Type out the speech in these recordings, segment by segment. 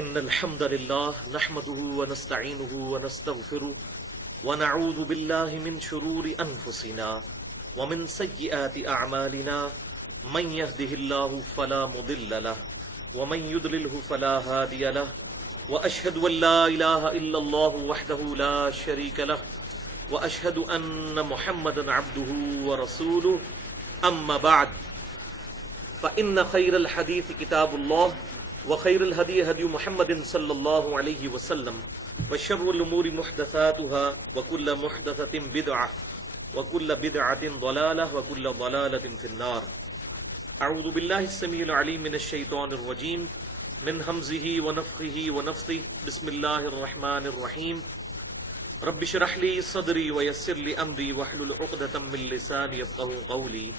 إن الحمد لله نحمده ونستعينه ونستغفره ونعوذ بالله من شرور أنفسنا ومن سيئات أعمالنا من يهده الله فلا مضل له ومن يضلله فلا هادي له وأشهد أن لا إله إلا الله وحده لا شريك له وأشهد أن محمدا عبده ورسوله أما بعد فإن خير الحديث كتاب الله وخير الهدي هدي محمد صلى الله عليه وسلم وشر الأمور محدثاتها وكل محدثة بدعة وكل بدعة ضلالة وكل ضلالة في النار. أعوذ بالله السميع العليم من الشيطان الرجيم من همزه ونفخه ونفثه. بسم الله الرحمن الرحيم. رب اشرح لي صدري ويسر لي أمري واحلل عقدة من لساني يفقهوا قولي.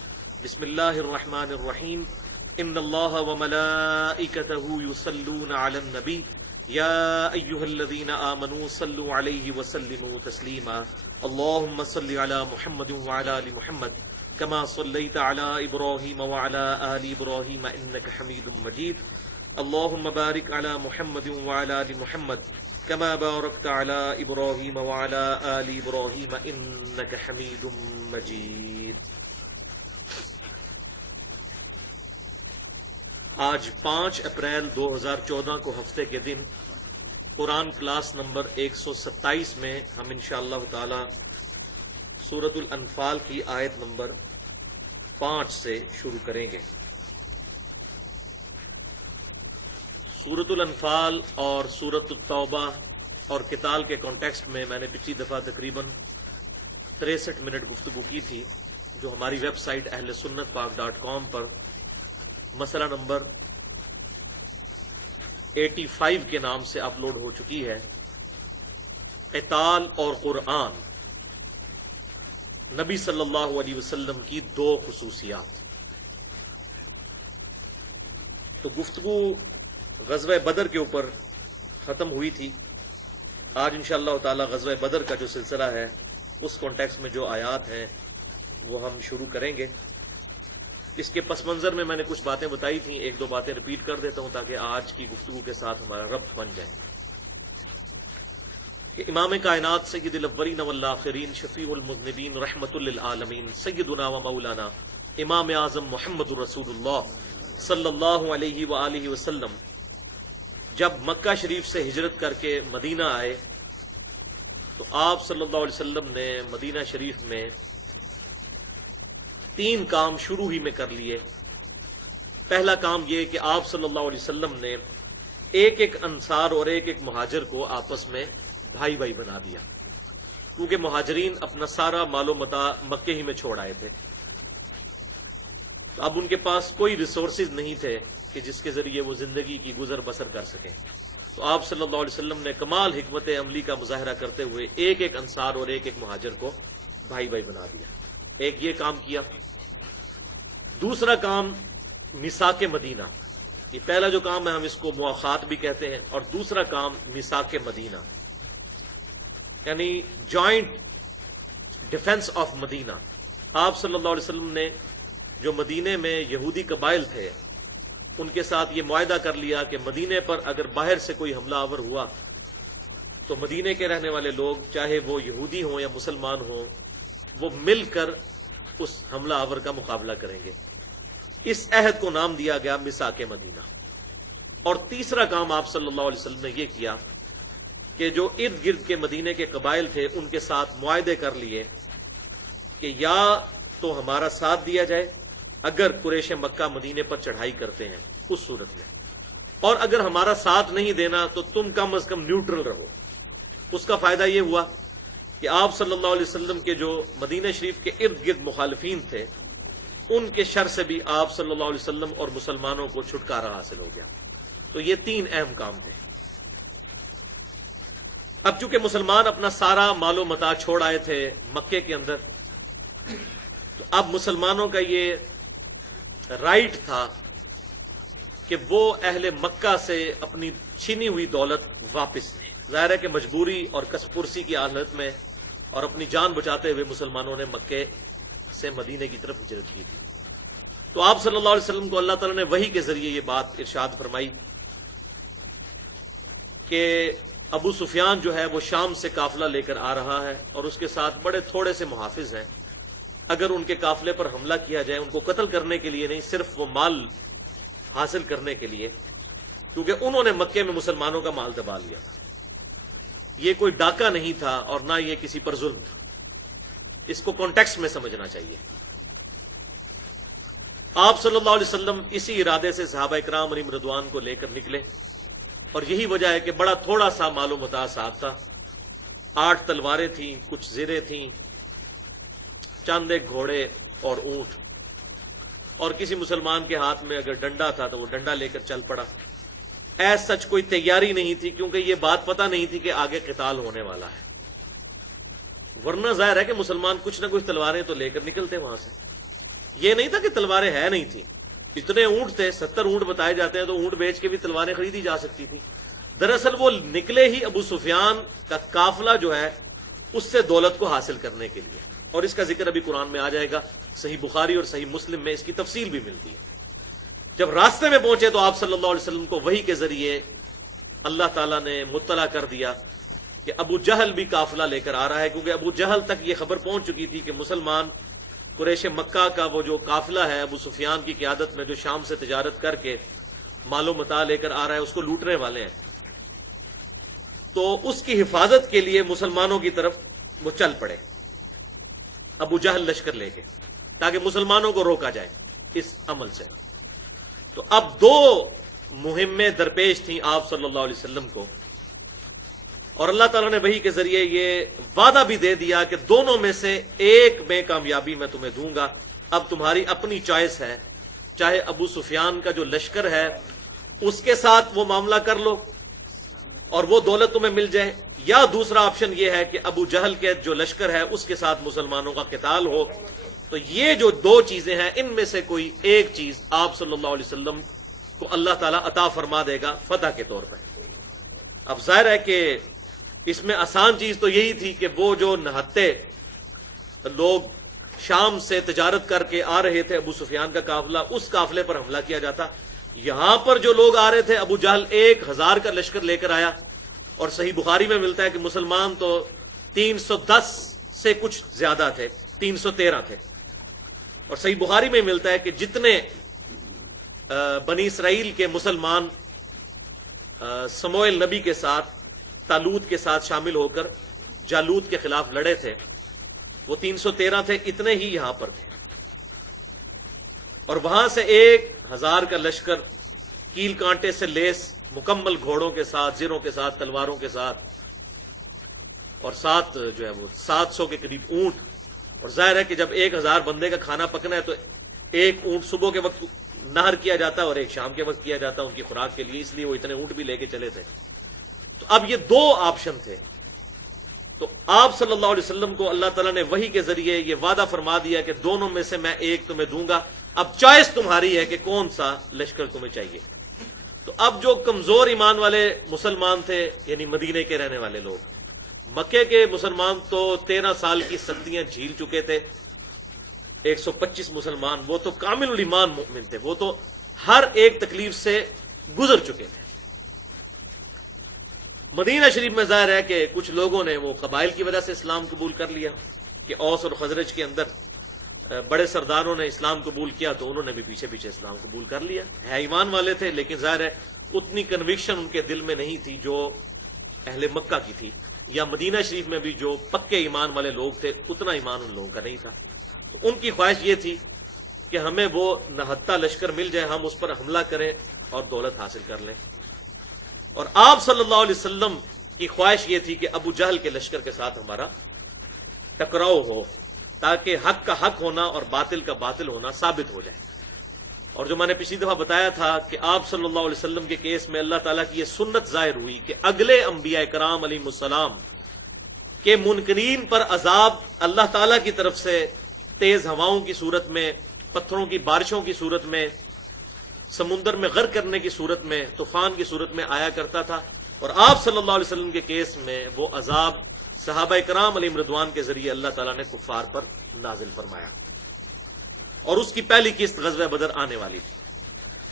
بسم الله الرحمن الرحيم. ان الله وملائكته يصلون على النبي يا ايها الذين امنوا صلوا عليه وسلموا تسليما. اللهم صل على محمد وعلى ال محمد كما صليت على ابراهيم وعلى ال ابراهيم انك حميد مجيد. اللهم بارك على محمد وعلى ال محمد كما باركت على ابراهيم وعلى ال ابراهيم انك حميد مجيد. آج 5 اپریل 2014 کو ہفتے کے دن قرآن کلاس نمبر 127 میں ہم انشاءاللہ تعالی سورۃ الانفال کی آیت نمبر 5 سے شروع کریں گے. سورۃ الانفال اور سورۃ التوبہ اور قتال کے کانٹیکسٹ میں میں نے پچھلی دفعہ تقریباً 63 منٹ گفتگو کی تھی، جو ہماری ویب سائٹ اہلسنتپاک.com پر مسئلہ نمبر 85 کے نام سے اپلوڈ ہو چکی ہے. قتال اور قرآن، نبی صلی اللہ علیہ وسلم کی 2 خصوصیات. تو گفتگو غزوہ بدر کے اوپر ختم ہوئی تھی. آج انشاءاللہ تعالی غزوہ بدر کا جو سلسلہ ہے اس کانٹیکسٹ میں جو آیات ہیں وہ ہم شروع کریں گے. اس کے پس منظر میں نے کچھ باتیں بتائی تھیں، 1-2 باتیں ریپیٹ کر دیتا ہوں تاکہ آج کی گفتگو کے ساتھ ہمارا ربط بن جائے. کہ امام کائنات سید الاولین والآخرین شفیع المذنبین رحمت للعالمین سیدنا و مولانا امام اعظم محمد رسول اللہ صلی اللہ علیہ وآلہ وسلم جب مکہ شریف سے ہجرت کر کے مدینہ آئے تو آپ صلی اللہ علیہ وسلم نے مدینہ شریف میں 3 کام شروع ہی میں کر لیے. پہلا کام یہ کہ آپ صلی اللہ علیہ وسلم نے ایک انصار اور ایک مہاجر کو آپس میں بھائی بھائی بنا دیا، کیونکہ مہاجرین اپنا سارا مال و متاع مکے ہی میں چھوڑ آئے تھے. اب ان کے پاس کوئی ریسورسز نہیں تھے کہ جس کے ذریعے وہ زندگی کی گزر بسر کر سکیں. تو آپ صلی اللہ علیہ وسلم نے کمال حکمت عملی کا مظاہرہ کرتے ہوئے ایک انصار اور ایک مہاجر کو بھائی بھائی بنا دیا. ایک یہ کام کیا. دوسرا کام میثاق مدینہ. یہ پہلا جو کام ہے ہم اس کو مواخات بھی کہتے ہیں، اور دوسرا کام میثاق مدینہ یعنی جوائنٹ ڈیفنس آف مدینہ. آپ صلی اللہ علیہ وسلم نے جو مدینے میں یہودی قبائل تھے ان کے ساتھ یہ معاہدہ کر لیا کہ مدینے پر اگر باہر سے کوئی حملہ آور ہوا تو مدینے کے رہنے والے لوگ چاہے وہ یہودی ہوں یا مسلمان ہوں وہ مل کر اس حملہ آور کا مقابلہ کریں گے. اس عہد کو نام دیا گیا میثاق مدینہ. اور تیسرا کام آپ صلی اللہ علیہ وسلم نے یہ کیا کہ جو ارد گرد کے مدینے کے قبائل تھے ان کے ساتھ معاہدے کر لیے کہ یا تو ہمارا ساتھ دیا جائے اگر قریش مکہ مدینے پر چڑھائی کرتے ہیں اس صورت میں، اور اگر ہمارا ساتھ نہیں دینا تو تم کم از کم نیوٹرل رہو. اس کا فائدہ یہ ہوا کہ آپ صلی اللہ علیہ وسلم کے جو مدینہ شریف کے ارد گرد مخالفین تھے ان کے شر سے بھی آپ صلی اللہ علیہ وسلم اور مسلمانوں کو چھٹکارا حاصل ہو گیا. تو یہ 3 اہم کام تھے. اب چونکہ مسلمان اپنا سارا مال و متاع چھوڑ آئے تھے مکے کے اندر، تو اب مسلمانوں کا یہ رائٹ تھا کہ وہ اہل مکہ سے اپنی چھینی ہوئی دولت واپس لیں. ظاہر ہے کہ مجبوری اور کسب پرسی کی حالت میں اور اپنی جان بچاتے ہوئے مسلمانوں نے مکے سے مدینے کی طرف ہجرت کی تھی. تو آپ صلی اللہ علیہ وسلم کو اللہ تعالیٰ نے وحی کے ذریعے یہ بات ارشاد فرمائی کہ ابو سفیان جو ہے وہ شام سے قافلہ لے کر آ رہا ہے اور اس کے ساتھ بڑے تھوڑے سے محافظ ہیں. اگر ان کے قافلے پر حملہ کیا جائے، ان کو قتل کرنے کے لیے نہیں، صرف وہ مال حاصل کرنے کے لیے، کیونکہ انہوں نے مکے میں مسلمانوں کا مال دبا لیا تھا. یہ کوئی ڈاکہ نہیں تھا اور نہ یہ کسی پر ظلم تھا. اس کو کانٹیکسٹ میں سمجھنا چاہیے. آپ صلی اللہ علیہ وسلم اسی ارادے سے صحابہ اکرام علیہم رضوان کو لے کر نکلے، اور یہی وجہ ہے کہ بڑا تھوڑا سا مال و متاع ساتھ تھا. 8 تلواریں تھیں، کچھ زریں تھیں، چند ایک گھوڑے اور اونٹ، اور کسی مسلمان کے ہاتھ میں اگر ڈنڈا تھا تو وہ ڈنڈا لے کر چل پڑا. ایس سچ کوئی تیاری نہیں تھی، کیونکہ یہ بات پتہ نہیں تھی کہ آگے قتال ہونے والا ہے. ورنہ ظاہر ہے کہ مسلمان کچھ نہ کچھ تلواریں تو لے کر نکلتے وہاں سے. یہ نہیں تھا کہ تلواریں ہے نہیں تھی، اتنے اونٹ تھے، 70 اونٹ بتائے جاتے ہیں، تو اونٹ بیچ کے بھی تلواریں خریدی جا سکتی تھی. دراصل وہ نکلے ہی ابو سفیان کا قافلہ جو ہے اس سے دولت کو حاصل کرنے کے لیے، اور اس کا ذکر ابھی قرآن میں آ جائے گا. صحیح بخاری اور صحیح مسلم میں اس کی تفصیل بھی ملتی ہے. جب راستے میں پہنچے تو آپ صلی اللہ علیہ وسلم کو وحی کے ذریعے اللہ تعالیٰ نے مطلع کر دیا کہ ابو جہل بھی قافلہ لے کر آ رہا ہے، کیونکہ ابو جہل تک یہ خبر پہنچ چکی تھی کہ مسلمان قریش مکہ کا وہ جو قافلہ ہے ابو سفیان کی قیادت میں، جو شام سے تجارت کر کے مال و متاع لے کر آ رہا ہے، اس کو لوٹنے والے ہیں. تو اس کی حفاظت کے لیے مسلمانوں کی طرف وہ چل پڑے ابو جہل لشکر لے کے، تاکہ مسلمانوں کو روکا جائے اس عمل سے. تو اب 2 مہمیں درپیش تھیں آپ صلی اللہ علیہ وسلم کو، اور اللہ تعالیٰ نے وحی کے ذریعے یہ وعدہ بھی دے دیا کہ دونوں میں سے ایک میں کامیابی میں تمہیں دوں گا. اب تمہاری اپنی چوائس ہے، چاہے ابو سفیان کا جو لشکر ہے اس کے ساتھ وہ معاملہ کر لو اور وہ دولت تمہیں مل جائے، یا دوسرا آپشن یہ ہے کہ ابو جہل کے جو لشکر ہے اس کے ساتھ مسلمانوں کا قتال ہو. تو یہ جو 2 چیزیں ہیں، ان میں سے کوئی ایک چیز آپ صلی اللہ علیہ وسلم کو اللہ تعالیٰ عطا فرما دے گا فتح کے طور پر. اب ظاہر ہے کہ اس میں آسان چیز تو یہی تھی کہ وہ جو نہتے لوگ شام سے تجارت کر کے آ رہے تھے، ابو سفیان کا قافلہ، اس قافلے پر حملہ کیا جاتا. یہاں پر جو لوگ آ رہے تھے، ابو جہل 1000 کا لشکر لے کر آیا، اور صحیح بخاری میں ملتا ہے کہ مسلمان تو 310 سے کچھ زیادہ تھے، 313 تھے. اور صحیح بخاری میں ملتا ہے کہ جتنے بنی اسرائیل کے مسلمان سموئیل نبی کے ساتھ، طالوت کے ساتھ شامل ہو کر جالوت کے خلاف لڑے تھے، وہ 313 تھے، اتنے ہی یہاں پر تھے. اور وہاں سے 1000 کا لشکر کیل کانٹے سے لیس، مکمل گھوڑوں کے ساتھ، زروں کے ساتھ، تلواروں کے ساتھ، اور ساتھ جو ہے وہ 700 کے قریب اونٹ. اور ظاہر ہے کہ جب 1000 بندے کا کھانا پکنا ہے تو ایک اونٹ صبح کے وقت نہر کیا جاتا ہے اور ایک شام کے وقت کیا جاتا ہے ان کی خوراک کے لیے، اس لیے وہ اتنے اونٹ بھی لے کے چلے تھے. تو اب یہ 2 آپشن تھے. تو آپ صلی اللہ علیہ وسلم کو اللہ تعالیٰ نے وحی کے ذریعے یہ وعدہ فرما دیا کہ دونوں میں سے میں ایک تمہیں دوں گا. اب چوائس تمہاری ہے کہ کون سا لشکر تمہیں چاہیے. تو اب جو کمزور ایمان والے مسلمان تھے، یعنی مدینے کے رہنے والے لوگ، مکے کے مسلمان تو 13 سال کی سختیاں جھیل چکے تھے. 125 مسلمان، وہ تو کامل الایمان مومن تھے، وہ تو ہر ایک تکلیف سے گزر چکے تھے. مدینہ شریف میں ظاہر ہے کہ کچھ لوگوں نے وہ قبائل کی وجہ سے اسلام قبول کر لیا، کہ اوس اور خزرج کے اندر بڑے سرداروں نے اسلام قبول کیا تو انہوں نے بھی پیچھے پیچھے اسلام قبول کر لیا. ہے ایمان والے تھے، لیکن ظاہر ہے اتنی کنوکشن ان کے دل میں نہیں تھی جو اہل مکہ کی تھی، یا مدینہ شریف میں بھی جو پکے ایمان والے لوگ تھے اتنا ایمان ان لوگوں کا نہیں تھا. تو ان کی خواہش یہ تھی کہ ہمیں وہ نہتہ لشکر مل جائے، ہم اس پر حملہ کریں اور دولت حاصل کر لیں. اور آپ صلی اللہ علیہ وسلم کی خواہش یہ تھی کہ ابو جہل کے لشکر کے ساتھ ہمارا ٹکراؤ ہو، تاکہ حق کا حق ہونا اور باطل کا باطل ہونا ثابت ہو جائے. اور جو میں نے پچھلی دفعہ بتایا تھا کہ آپ صلی اللہ علیہ وسلم کے کیس میں اللہ تعالیٰ کی یہ سنت ظاہر ہوئی کہ اگلے انبیاء کرام علیہ السلام کے منکرین پر عذاب اللہ تعالیٰ کی طرف سے تیز ہواؤں کی صورت میں، پتھروں کی بارشوں کی صورت میں، سمندر میں غرق کرنے کی صورت میں، طوفان کی صورت میں آیا کرتا تھا. اور آپ صلی اللہ علیہ وسلم کے کیس میں وہ عذاب صحابہ کرام علیہم رضوان کے ذریعے اللہ تعالیٰ نے کفار پر نازل فرمایا، اور اس کی پہلی قسط غزوہ بدر آنے والی تھی.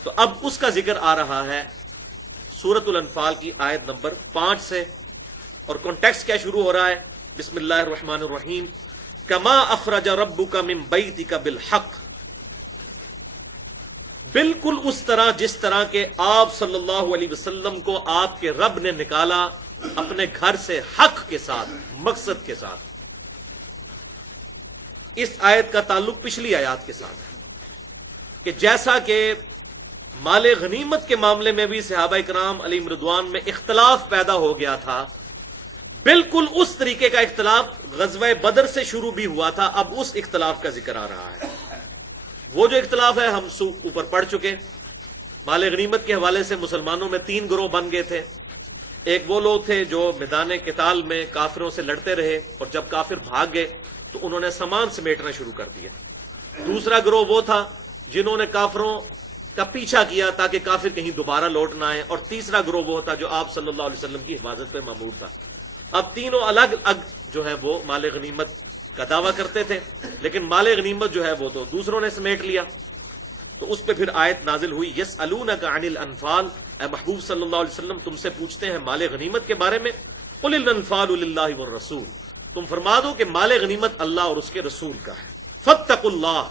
تو اب اس کا ذکر آ رہا ہے سورۃ الانفال کی آیت نمبر 5 سے، اور کانٹیکسٹ کیا شروع ہو رہا ہے؟ بسم اللہ الرحمن الرحیم، کما اخرج ربک من بیتک بالحق، بالکل اس طرح جس طرح کہ آپ صلی اللہ علیہ وسلم کو آپ کے رب نے نکالا اپنے گھر سے حق کے ساتھ، مقصد کے ساتھ۔ اس آیت کا تعلق پچھلی آیات کے ساتھ ہے کہ جیسا کہ مال غنیمت کے معاملے میں بھی صحابہ کرام علیہم رضوان میں اختلاف پیدا ہو گیا تھا، بالکل اس طریقے کا اختلاف غزوہ بدر سے شروع بھی ہوا تھا، اب اس اختلاف کا ذکر آ رہا ہے۔ وہ جو اختلاف ہے ہم اوپر پڑھ چکے، مال غنیمت کے حوالے سے مسلمانوں میں 3 گروہ بن گئے تھے۔ ایک وہ لوگ تھے جو میدان قتال میں کافروں سے لڑتے رہے، اور جب کافر بھاگ گئے تو انہوں نے سامان سمیٹنا شروع کر دیا۔ دوسرا گروہ وہ تھا جنہوں نے کافروں کا پیچھا کیا تاکہ کافر کہیں دوبارہ لوٹ نہ آئے، اور تیسرا گروہ وہ تھا جو آپ صلی اللہ علیہ وسلم کی حفاظت پہ مامور تھا۔ اب تینوں الگ الگ جو ہے وہ مال غنیمت کا دعویٰ کرتے تھے، لیکن مال غنیمت جو ہے وہ تو دوسروں نے سمیٹ لیا۔ تو اس پہ پھر آیت نازل ہوئی، یسألونک عن الانفال، اے محبوب صلی اللہ علیہ وسلم تم سے پوچھتے ہیں مال غنیمت کے بارے میں، قل الانفال للہ والرسول، تم فرما دو کہ مال غنیمت اللہ اور اس کے رسول کا ہے۔ فاتقوا اللہ،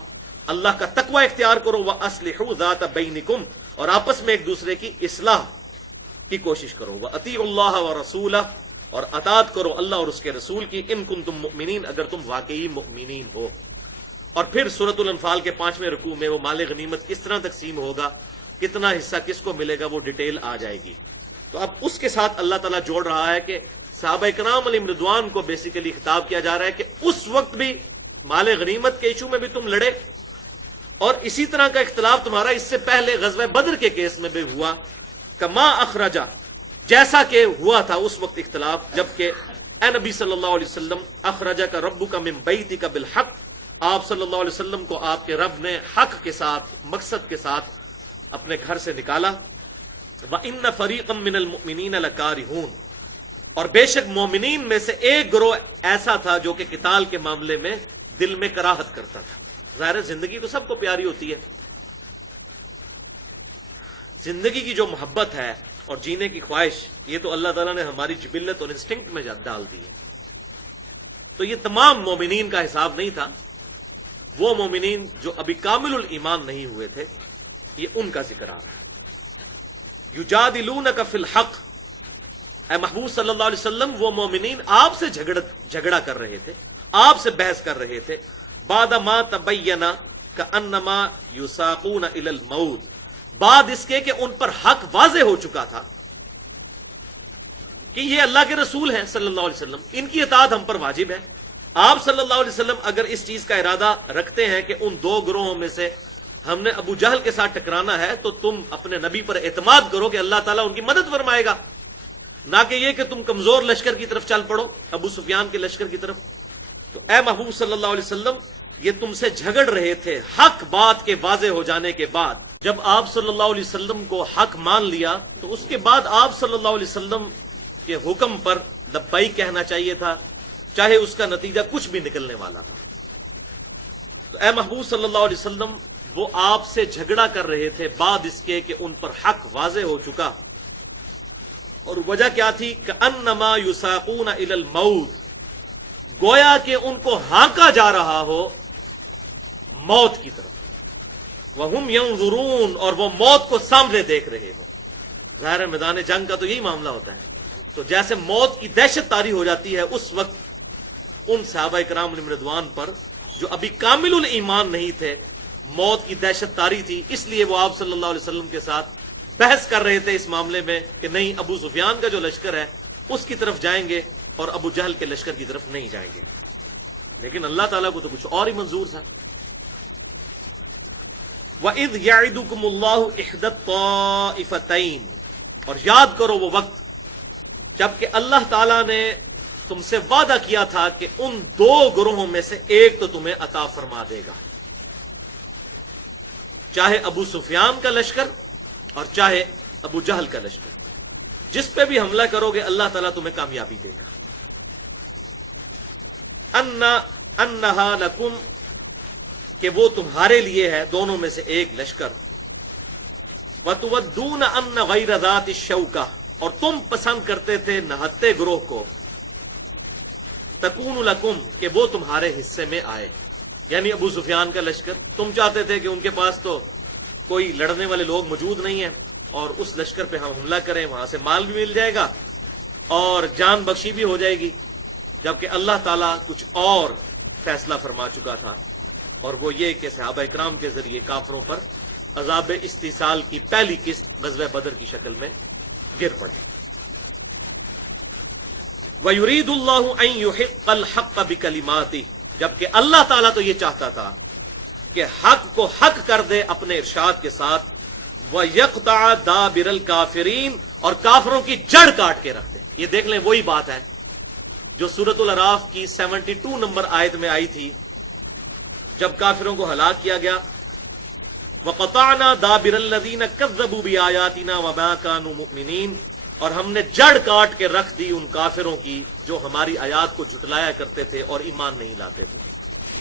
اللہ کا تقوی اختیار کرو، واصلحوا ذات بینکم، اور آپس میں ایک دوسرے کی اصلاح کی کوشش کرو، واطیعوا اللہ ورسولہ، اور اطاعت کرو اللہ اور اس کے رسول کی، ان کنتم مؤمنین، اگر تم واقعی مؤمنین ہو۔ اور پھر سورۃ الانفال کے 5ویں رکوع میں وہ مال غنیمت کس طرح تقسیم ہوگا، کتنا حصہ کس کو ملے گا، وہ ڈیٹیل آ جائے گی۔ تو اب اس کے ساتھ اللہ تعالیٰ جوڑ رہا ہے کہ صحابہ کرام علیہم رضوان کو بیسیکلی خطاب کیا جا رہا ہے کہ اس وقت بھی مال غنیمت کے ایشو میں بھی تم لڑے، اور اسی طرح کا اختلاف تمہارا اس سے پہلے غزوہ بدر کے کیس میں بھی ہوا، کما اخرجا، جیسا کہ ہوا تھا اس وقت اختلاف، جبکہ اے نبی صلی اللہ علیہ وسلم، اخرجا کا ربک کا من بیتک بالحق، آپ صلی اللہ علیہ وسلم کو آپ کے رب نے حق کے ساتھ، مقصد کے ساتھ اپنے گھر سے نکالا۔ وَإِنَّ فَرِيقًا مِّنَ الْمُؤْمِنِينَ لَكَارِهُونَ، اور بے شک مومنین میں سے ایک گروہ ایسا تھا جو کہ قتال کے معاملے میں دل میں کراہت کرتا تھا۔ ظاہر ہے زندگی تو سب کو پیاری ہوتی ہے، زندگی کی جو محبت ہے اور جینے کی خواہش، یہ تو اللہ تعالیٰ نے ہماری جبلت اور انسٹنکٹ میں ڈال دی ہے۔ تو یہ تمام مومنین کا حساب نہیں تھا، وہ مومنین جو ابھی کامل الایمان نہیں ہوئے تھے، یہ ان کا ذکر آ رہا ہے۔ یجادلونک فی الحق، اے محبوب صلی اللہ علیہ وسلم وہ مومنین آپ سے جھگڑا کر رہے تھے، آپ سے بحث کر رہے تھے، بعد ما تبین کانما یساقون الی الموت، بعد اس کے کہ ان پر حق واضح ہو چکا تھا کہ یہ اللہ کے رسول ہیں صلی اللہ علیہ وسلم، ان کی اطاعت ہم پر واجب ہے۔ آپ صلی اللہ علیہ وسلم اگر اس چیز کا ارادہ رکھتے ہیں کہ ان 2 گروہوں میں سے ہم نے ابو جہل کے ساتھ ٹکرانا ہے، تو تم اپنے نبی پر اعتماد کرو کہ اللہ تعالیٰ ان کی مدد فرمائے گا، نہ کہ یہ کہ تم کمزور لشکر کی طرف چل پڑو، ابو سفیان کے لشکر کی طرف۔ تو اے محبوب صلی اللہ علیہ وسلم یہ تم سے جھگڑ رہے تھے حق بات کے واضح ہو جانے کے بعد۔ جب آپ صلی اللہ علیہ وسلم کو حق مان لیا تو اس کے بعد آپ صلی اللہ علیہ وسلم کے حکم پر لبیک کہنا چاہیے تھا، چاہے اس کا نتیجہ کچھ بھی نکلنے والا تھا۔ تو اے محبوب صلی اللہ علیہ وسلم وہ آپ سے جھگڑا کر رہے تھے بعد اس کے کہ ان پر حق واضح ہو چکا، اور وجہ کیا تھی؟ کأنما یساقون الی الموت، گویا کہ ان کو ہانکا جا رہا ہو موت کی طرف، وہم ینظرون، اور وہ موت کو سامنے دیکھ رہے ہو۔ ظاہر ہے میدان جنگ کا تو یہی معاملہ ہوتا ہے، تو جیسے موت کی دہشت طاری ہو جاتی ہے، اس وقت ان صحابہ کرام علیہم رضوان پر جو ابھی کامل الایمان نہیں تھے، موت کی دہشت طاری تھی، اس لیے وہ آپ صلی اللہ علیہ وسلم کے ساتھ بحث کر رہے تھے اس معاملے میں کہ نہیں، ابو سفیان کا جو لشکر ہے اس کی طرف جائیں گے اور ابو جہل کے لشکر کی طرف نہیں جائیں گے۔ لیکن اللہ تعالیٰ کو تو کچھ اور ہی منظور تھا۔ وَإِذْ يَعِدُكُمُ اللَّهُ إِحْدَى الطَّائِفَتَيْنِ، اور یاد کرو وہ وقت جبکہ اللہ تعالیٰ نے تم سے وعدہ کیا تھا کہ ان 2 گروہوں میں سے ایک تو تمہیں عطا فرما دے گا، چاہے ابو سفیان کا لشکر اور چاہے ابو جہل کا لشکر، جس پہ بھی حملہ کرو گے اللہ تعالیٰ تمہیں کامیابی دے گا۔ انہا لکم، کہ وہ تمہارے لیے ہے، دونوں میں سے ایک لشکر، وَتُوَدُّونَ أَنَّ غَيْرَ ذَاتِ الشَّوْكَةِ، اور تم پسند کرتے تھے نہتے گروہ کو، تکون لکم، کہ وہ تمہارے حصے میں آئے، یعنی ابو سفیان کا لشکر تم چاہتے تھے کہ ان کے پاس تو کوئی لڑنے والے لوگ موجود نہیں ہیں اور اس لشکر پہ ہم حملہ کریں، وہاں سے مال بھی مل جائے گا اور جان بخشی بھی ہو جائے گی، جبکہ اللہ تعالیٰ کچھ اور فیصلہ فرما چکا تھا، اور وہ یہ کہ صحابہ اکرام کے ذریعے کافروں پر عذاب استیصال کی پہلی قسط غزوہ بدر کی شکل میں گر پڑے۔ وَيُرِيدُ اللَّهُ أَن يُحِقَّ الْحَقَّ بِكَلِمَاتِهِ، جبکہ اللہ تعالیٰ تو یہ چاہتا تھا کہ حق کو حق کر دے اپنے ارشاد کے ساتھ، وَيَقْطَعَ دَابِرَ الْكَافِرِينَ، اور کافروں کی جڑ کاٹ کے رکھ دے۔ یہ دیکھ لیں وہی بات ہے جو سورۃ الاعراف کی 72 نمبر آیت میں آئی تھی، جب کافروں کو ہلاک کیا گیا، وَقَطَعْنَا دَابِرَ الَّذِينَ كَذَّبُوا بِآيَاتِنَا وَمَا كَانُوا مُؤْمِنِينَ، اور ہم نے جڑ کاٹ کے رکھ دی ان کافروں کی جو ہماری آیات کو جھٹلایا کرتے تھے اور ایمان نہیں لاتے تھے۔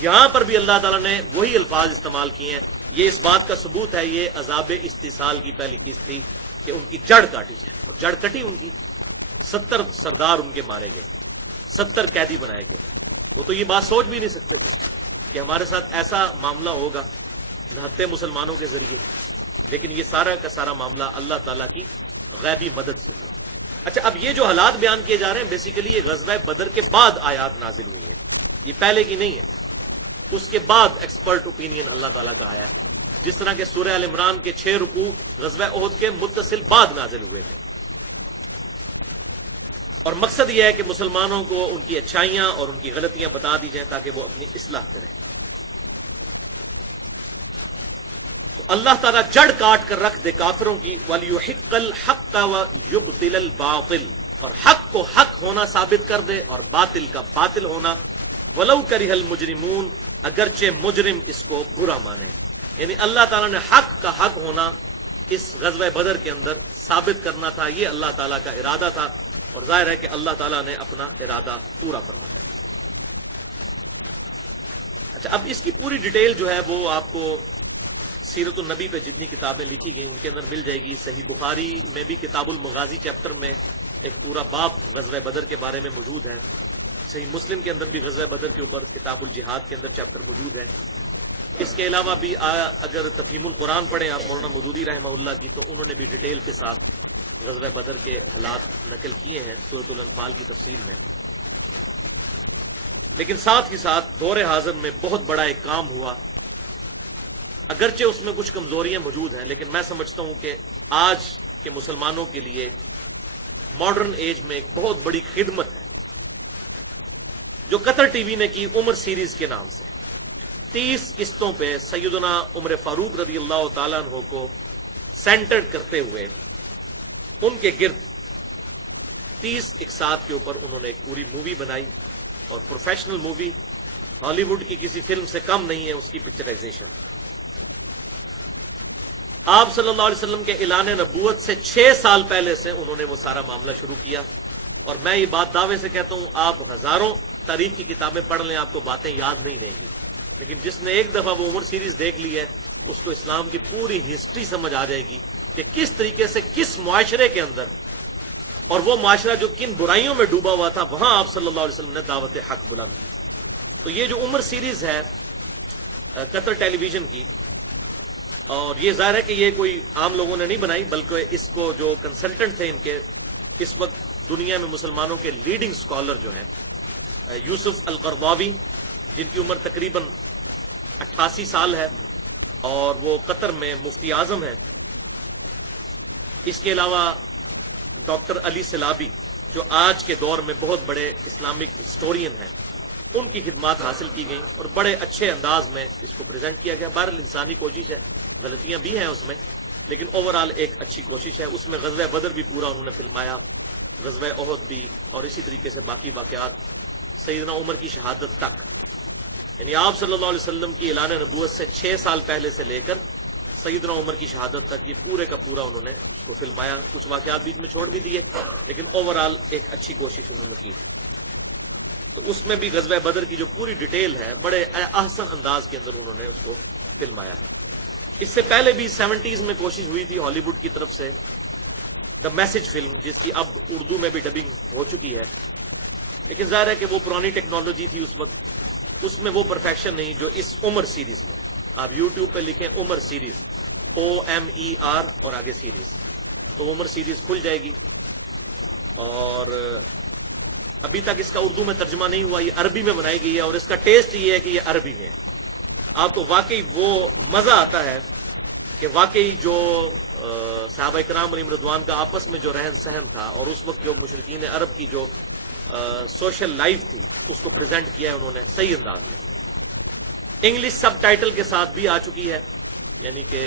یہاں پر بھی اللہ تعالیٰ نے وہی الفاظ استعمال کیے ہیں، یہ اس بات کا ثبوت ہے، یہ عذاب استیصال کی پہلی قسط تھی کہ ان کی جڑ کاٹی جائے، اور جڑ کٹی ان کی، 70 سردار ان کے مارے گئے، 70 قیدی بنائے گئے۔ وہ تو یہ بات سوچ بھی نہیں سکتے تھے کہ ہمارے ساتھ ایسا معاملہ ہوگا نہتے مسلمانوں کے ذریعے، لیکن یہ سارا کا سارا معاملہ اللہ تعالیٰ کی غیبی مدد سے ہوا۔ اچھا، اب یہ جو حالات بیان کیے جا رہے ہیں بیسیکلی یہ غزوہ بدر کے بعد آیات نازل ہوئی ہیں، یہ پہلے کی نہیں ہے، اس کے بعد ایکسپرٹ اوپینین اللہ تعالیٰ کا آیا ہے، جس طرح کہ سورہ ال عمران کے 6 رکوع غزوہ احد کے متصل بعد نازل ہوئے تھے، اور مقصد یہ ہے کہ مسلمانوں کو ان کی اچھائیاں اور ان کی غلطیاں بتا دی جائیں تاکہ وہ اپنی اصلاح کریں۔ تو اللہ تعالیٰ جڑ کاٹ کر رکھ دے کافروں کی، وَلْيُحِقَّ الْحَقَّ وَيُبْطِلَ الْبَاطِلَ، اور حق کو حق ہونا ثابت کر دے اور باطل کا باطل ہونا، وَلَوْ كَرِهَ الْمُجْرِمُونَ، اگرچہ مجرم اس کو برا مانے۔ یعنی اللہ تعالیٰ نے حق کا حق ہونا اس غزوہ بدر کے اندر ثابت کرنا تھا، یہ اللہ تعالیٰ کا ارادہ تھا، اور ظاہر ہے کہ اللہ تعالیٰ نے اپنا ارادہ پورا فرمایا۔ اچھا، اب اس کی پوری ڈیٹیل جو ہے وہ آپ کو سیرت النبی پہ جتنی کتابیں لکھی گئی ان کے اندر مل جائے گی۔ صحیح بخاری میں بھی کتاب المغازی چیپٹر میں ایک پورا باب غزوہ بدر کے بارے میں موجود ہے، صحیح مسلم کے اندر بھی غزوہ بدر کے اوپر کتاب الجہاد کے اندر چیپٹر موجود ہے۔ اس کے علاوہ بھی اگر تفہیم القرآن پڑھیں آپ مولانا مودودی رحمہ اللہ کی، تو انہوں نے بھی ڈیٹیل کے ساتھ غزوہ بدر کے حالات نقل کیے ہیں سورۃ الانفال کی تفسیر میں۔ لیکن ساتھ ہی ساتھ دور حاضر میں بہت بڑا ایک کام ہوا، اگرچہ اس میں کچھ کمزوریاں موجود ہیں، لیکن میں سمجھتا ہوں کہ آج کے مسلمانوں کے لیے ماڈرن ایج میں ایک بہت بڑی خدمت ہے جو قطر ٹی وی نے کی عمر سیریز کے نام سے۔ 30 قسطوں پہ سیدنا عمر فاروق رضی اللہ تعالیٰ عنہ کو سینٹرڈ کرتے ہوئے ان کے گرد 30 اقساط کے اوپر انہوں نے ایک پوری مووی بنائی، اور پروفیشنل مووی ہالی ووڈ کی کسی فلم سے کم نہیں ہے اس کی پکچرائزیشن۔ آپ صلی اللہ علیہ وسلم کے اعلان نبوت سے 6 سال پہلے سے انہوں نے وہ سارا معاملہ شروع کیا، اور میں یہ بات دعوے سے کہتا ہوں، آپ ہزاروں تاریخ کی کتابیں پڑھ لیں آپ کو باتیں یاد نہیں رہیں گی، لیکن جس نے ایک دفعہ وہ عمر سیریز دیکھ لی ہے اس کو اسلام کی پوری ہسٹری سمجھ آ جائے گی کہ کس طریقے سے کس معاشرے کے اندر، اور وہ معاشرہ جو کن برائیوں میں ڈوبا ہوا تھا، وہاں آپ صلی اللہ علیہ وسلم نے دعوت حق بلند کی۔ تو یہ جو عمر سیریز ہے قطر ٹیلی ویژن کی، اور یہ ظاہر ہے کہ یہ کوئی عام لوگوں نے نہیں بنائی، بلکہ اس کو جو کنسلٹنٹ تھے ان کے اس وقت دنیا میں مسلمانوں کے لیڈنگ سکالر جو ہیں یوسف القرضاوی، جن کی عمر تقریباً 88 سال ہے اور وہ قطر میں مفتی اعظم ہیں۔ اس کے علاوہ ڈاکٹر علی سلابی جو آج کے دور میں بہت بڑے اسلامک ہسٹورین ہیں، ان کی خدمات حاصل کی گئیں اور بڑے اچھے انداز میں اس کو پریزنٹ کیا گیا۔ بہرحال انسانی کوشش ہے، غلطیاں بھی ہیں اس میں، لیکن اوورآل ایک اچھی کوشش ہے۔ اس میں غزوہ بدر بھی پورا انہوں نے فلمایا، غزوہ احد بھی، اور اسی طریقے سے باقی واقعات سیدنا عمر کی شہادت تک، یعنی آپ صلی اللہ علیہ وسلم کی اعلان نبوت سے 6 سال پہلے سے لے کر سیدنا عمر کی شہادت تک یہ پورے کا پورا انہوں نے اس کو فلمایا۔ کچھ واقعات بیچ میں چھوڑ بھی دیے، لیکن اوورآل ایک اچھی کوشش انہوں نے کی۔ تو اس میں بھی غزوہ بدر کی جو پوری ڈیٹیل ہے بڑے احسن انداز کے اندر انہوں نے اس کو فلمایا ہے۔ اس سے پہلے بھی 70s میں کوشش ہوئی تھی ہالی ووڈ کی طرف سے دا میسج فلم، جس کی اب اردو میں بھی ڈبنگ ہو چکی ہے، لیکن ظاہر ہے کہ وہ پرانی ٹیکنالوجی تھی اس وقت، اس میں وہ پرفیکشن نہیں جو اس عمر سیریز میں۔ آپ یوٹیوب پہ لکھیں عمر سیریز، OMER اور آگے سیریز، تو عمر سیریز کھل جائے گی۔ اور ابھی تک اس کا اردو میں ترجمہ نہیں ہوا، یہ عربی میں بنائی گئی ہے، اور اس کا ٹیسٹ یہ ہے کہ یہ عربی میں ہے۔ آپ کو واقعی وہ مزہ آتا ہے کہ واقعی جو صحابہ کرام علیہم رضوان کا آپس میں جو رہن سہن تھا، اور اس وقت جو مشرکین عرب کی جو سوشل لائف تھی، اس کو پریزنٹ کیا ہے انہوں نے صحیح انداز میں۔ انگلش سب ٹائٹل کے ساتھ بھی آ چکی ہے، یعنی کہ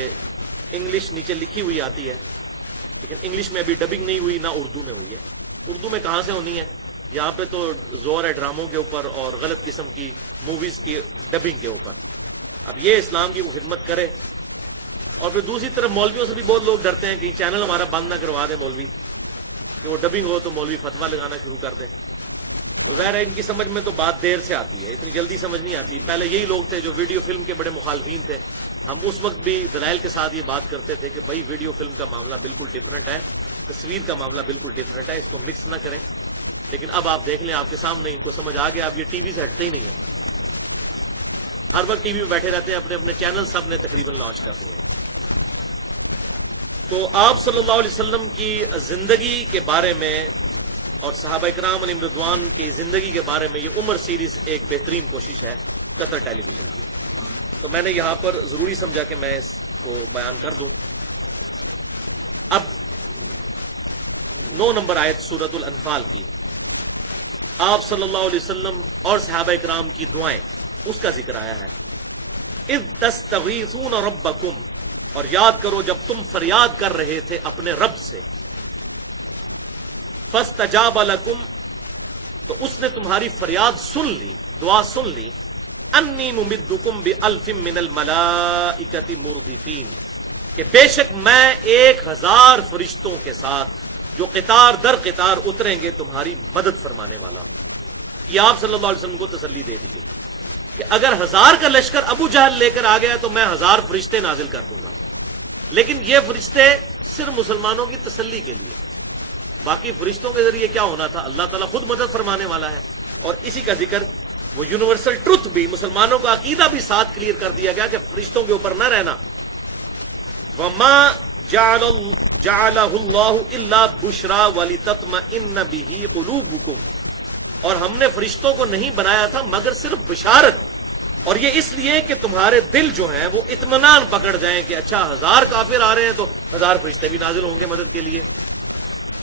انگلش نیچے لکھی ہوئی آتی ہے، لیکن انگلش میں ابھی ڈبنگ نہیں ہوئی، نہ اردو میں ہوئی ہے۔ اردو میں کہاں سے ہونی ہے؟ یہاں پہ تو زور ہے ڈراموں کے اوپر اور غلط قسم کی موویز کی ڈبنگ کے اوپر۔ اب یہ اسلام کی وہ خدمت کرے، اور پھر دوسری طرف مولویوں سے بھی بہت لوگ ڈرتے ہیں کہ چینل ہمارا بند نہ کروا دیں مولوی، کہ وہ ڈبنگ ہو تو مولوی فتویٰ لگانا شروع کر دیں۔ تو ظاہر ہے ان کی سمجھ میں تو بات دیر سے آتی ہے، اتنی جلدی سمجھ نہیں آتی۔ پہلے یہی لوگ تھے جو ویڈیو فلم کے بڑے مخالفین تھے، ہم اس وقت بھی دلائل کے ساتھ یہ بات کرتے تھے کہ بھائی ویڈیو فلم کا معاملہ بالکل ڈفرنٹ ہے، تصویر کا معاملہ بالکل ڈفرنٹ ہے، اس کو مکس نہ کریں۔ لیکن اب آپ دیکھ لیں، آپ کے سامنے ان کو سمجھ آ گیا، اب یہ ٹی وی سے ہٹتے ہی نہیں ہیں، ہر وقت ٹی وی میں بیٹھے رہتے ہیں، اپنے اپنے چینل سب نے تقریباً لانچ کر دیے ہیں۔ تو آپ صلی اللہ علیہ وسلم کی زندگی کے بارے میں اور صحابہ کرام علیہم رضوان کی زندگی کے بارے میں یہ عمر سیریز ایک بہترین کوشش ہے قطر ٹیلی ویژن کی، تو میں نے یہاں پر ضروری سمجھا کہ میں اس کو بیان کر دوں۔ اب 9 نمبر آیت سورۃ الانفال کی، آپ صلی اللہ علیہ وسلم اور صحابہ کرام کی دعائیں، اس کا ذکر آیا ہے۔ اذ تستغیثون ربکم، اور یاد کرو جب تم فریاد کر رہے تھے اپنے رب سے، فاستجاب لکم، تو اس نے تمہاری فریاد سن لی، دعا سن لی، انی ممدکم بألف من الملائکۃ مردفین، کہ بے شک میں 1000 فرشتوں کے ساتھ جو قطار در قطار اتریں گے تمہاری مدد فرمانے والا ہوں۔ یہ آپ صلی اللہ علیہ وسلم کو تسلی دے دی گئی کہ اگر 1000 کا لشکر ابو جہل لے کر آ گیا تو میں 1000 فرشتے نازل کر دوں گا، لیکن یہ فرشتے صرف مسلمانوں کی تسلی کے لیے، باقی فرشتوں کے ذریعے کیا ہونا تھا؟ اللہ تعالیٰ خود مدد فرمانے والا ہے۔ اور اسی کا ذکر، وہ یونیورسل ٹروتھ بھی، مسلمانوں کا عقیدہ بھی ساتھ کلیئر کر دیا گیا کہ فرشتوں کے اوپر نہ رہنا۔ وَمَا جَعَلَهُ اللَّهُ إِلَّا بُشْرَىٰ وَلِتَطْمَئِنَّ بِهِ قُلُوبُكُمْ، اور ہم نے فرشتوں کو نہیں بنایا تھا مگر صرف بشارت، اور یہ اس لیے کہ تمہارے دل جو ہیں وہ اطمینان پکڑ جائیں کہ اچھا 1000 کافر آ رہے ہیں تو 1000 فرشتے بھی نازل ہوں گے مدد کے لیے۔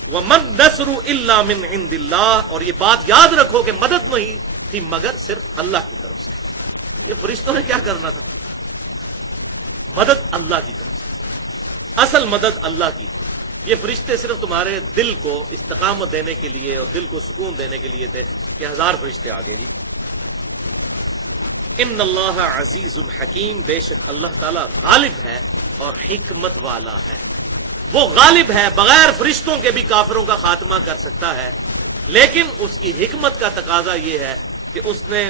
وَمَن نَّصْرُ إِلَّا مِنْ عِندِ اللَّهِ، اور یہ بات یاد رکھو کہ مدد نہیں تھی مگر صرف اللہ کی طرف سے۔ یہ فرشتوں نے کیا کرنا تھا؟ مدد اللہ کی طرف سے، اصل مدد اللہ کی۔ یہ فرشتے صرف تمہارے دل کو استقامت دینے کے لیے اور دل کو سکون دینے کے لیے تھے کہ 1000 فرشتے آ گئے جی۔ ان اللہ عزیز حکیم، بے شک اللہ تعالیٰ غالب ہے اور حکمت والا ہے۔ وہ غالب ہے، بغیر فرشتوں کے بھی کافروں کا خاتمہ کر سکتا ہے، لیکن اس کی حکمت کا تقاضا یہ ہے کہ اس نے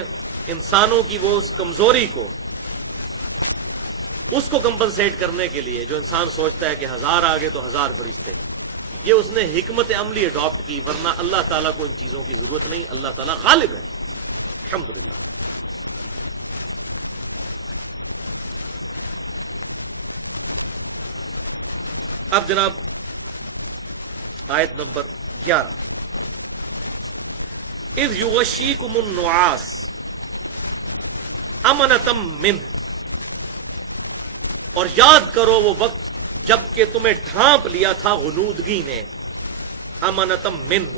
انسانوں کی وہ اس کمزوری کو، اس کو کمپنسیٹ کرنے کے لیے، جو انسان سوچتا ہے کہ 1000 آگے تو 1000 فرشتے، یہ اس نے حکمت عملی اڈاپٹ کی، ورنہ اللہ تعالیٰ کو ان چیزوں کی ضرورت نہیں، اللہ تعالیٰ غالب ہے الحمدللہ۔ اب جناب آیت نمبر 11، اذ یغشیکم النعاس امنۃ منہ، اور یاد کرو وہ وقت جب کہ تمہیں ڈھانپ لیا تھا غنودگی نے، امنۃ منہ،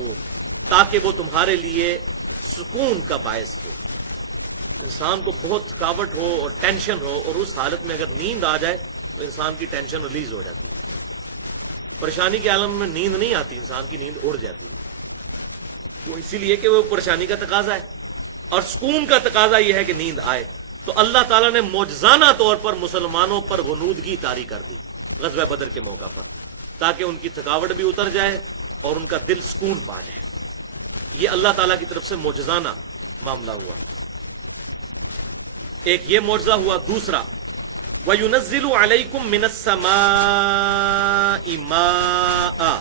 تاکہ وہ تمہارے لیے سکون کا باعث ہو۔ انسان کو بہت تھکاوٹ ہو اور ٹینشن ہو، اور اس حالت میں اگر نیند آ جائے تو انسان کی ٹینشن ریلیز ہو جاتی ہے۔ پریشانی کے عالم میں نیند نہیں آتی، انسان کی نیند اڑ جاتی ہے، وہ اسی لیے کہ وہ پریشانی کا تقاضا ہے، اور سکون کا تقاضا یہ ہے کہ نیند آئے۔ تو اللہ تعالیٰ نے معجزانہ طور پر مسلمانوں پر غنودگی طاری کر دی غزوہ بدر کے موقع پر، تاکہ ان کی تھکاوٹ بھی اتر جائے اور ان کا دل سکون پا جائے۔ یہ اللہ تعالیٰ کی طرف سے معجزانہ معاملہ ہوا، ایک یہ معجزہ ہوا۔ دوسرا وَيُنَزِّلُ عَلَيْكُم مِّنَ السَّمَاءِ مَاءً،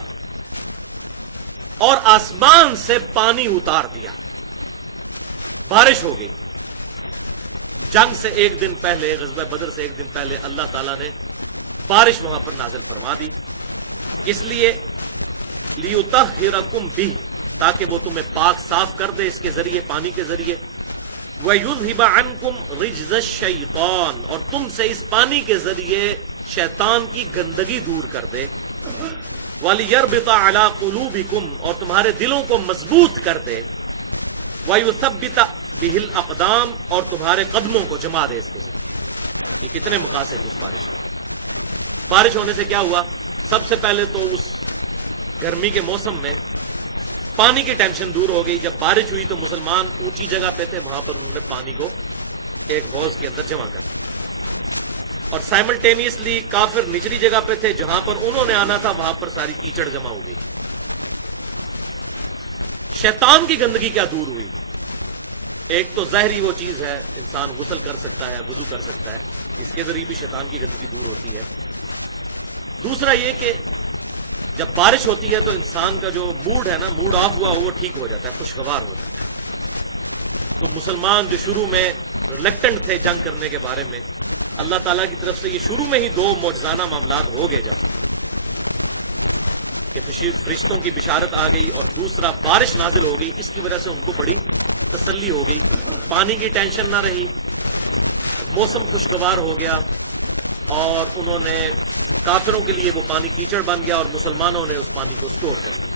اور آسمان سے پانی اتار دیا، بارش ہو گئی۔ جنگ سے ایک دن پہلے، غزوہ بدر سے ایک دن پہلے اللہ تعالیٰ نے بارش وہاں پر نازل فرما دی، اس لیے لِيُطَهِّرَكُم بِهِ، تاکہ وہ تمہیں پاک صاف کر دے اس کے ذریعے، پانی کے ذریعے۔ وَيُذْهِبَ عَنْكُمْ رِجْزَ الشَّيْطَانِ، اور تم سے اس پانی کے ذریعے شیطان کی گندگی دور کر دے۔ وَلِيَرْبِطَ عَلَىٰ قُلُوبِكُمْ، اور تمہارے دلوں کو مضبوط کر دے۔ وَيُثَبِّتَ بِهِ الْأَقْدَامَ، اور تمہارے قدموں کو جما دے اس کے ذریعے۔ یہ کتنے مقاصد اس بارش میں۔ بارش ہونے سے کیا ہوا؟ سب سے پہلے تو اس گرمی کے موسم میں پانی کی ٹینشن دور ہو گئی۔ جب بارش ہوئی تو مسلمان اونچی جگہ پہ تھے، وہاں پر انہوں نے پانی کو ایک حوض کے اندر جمع کر دیا، اور سائملٹینیسلی کافر نچلی جگہ پہ تھے، جہاں پر انہوں نے آنا تھا وہاں پر ساری کیچڑ جمع ہو گئی۔ شیطان کی گندگی کیا دور ہوئی؟ ایک تو ظاہری وہ چیز ہے، انسان غسل کر سکتا ہے، وضو کر سکتا ہے، اس کے ذریعے بھی شیطان کی گندگی دور ہوتی ہے۔ دوسرا یہ کہ جب بارش ہوتی ہے تو انسان کا جو موڈ ہے نا، موڈ آف ہوا وہ ٹھیک ہو جاتا ہے، خوشگوار ہو جاتا ہے۔ تو مسلمان جو شروع میں ریلیکٹنٹ تھے جنگ کرنے کے بارے میں، اللہ تعالیٰ کی طرف سے یہ شروع میں ہی دو معجزانہ معاملات ہو گئے، جب کہ فرشتوں کی بشارت آ گئی اور دوسرا بارش نازل ہو گئی، اس کی وجہ سے ان کو بڑی تسلی ہو گئی، پانی کی ٹینشن نہ رہی، موسم خوشگوار ہو گیا، اور انہوں نے کافروں کے لیے وہ پانی کیچڑ بن گیا اور مسلمانوں نے اس پانی کو سٹور کر دیا،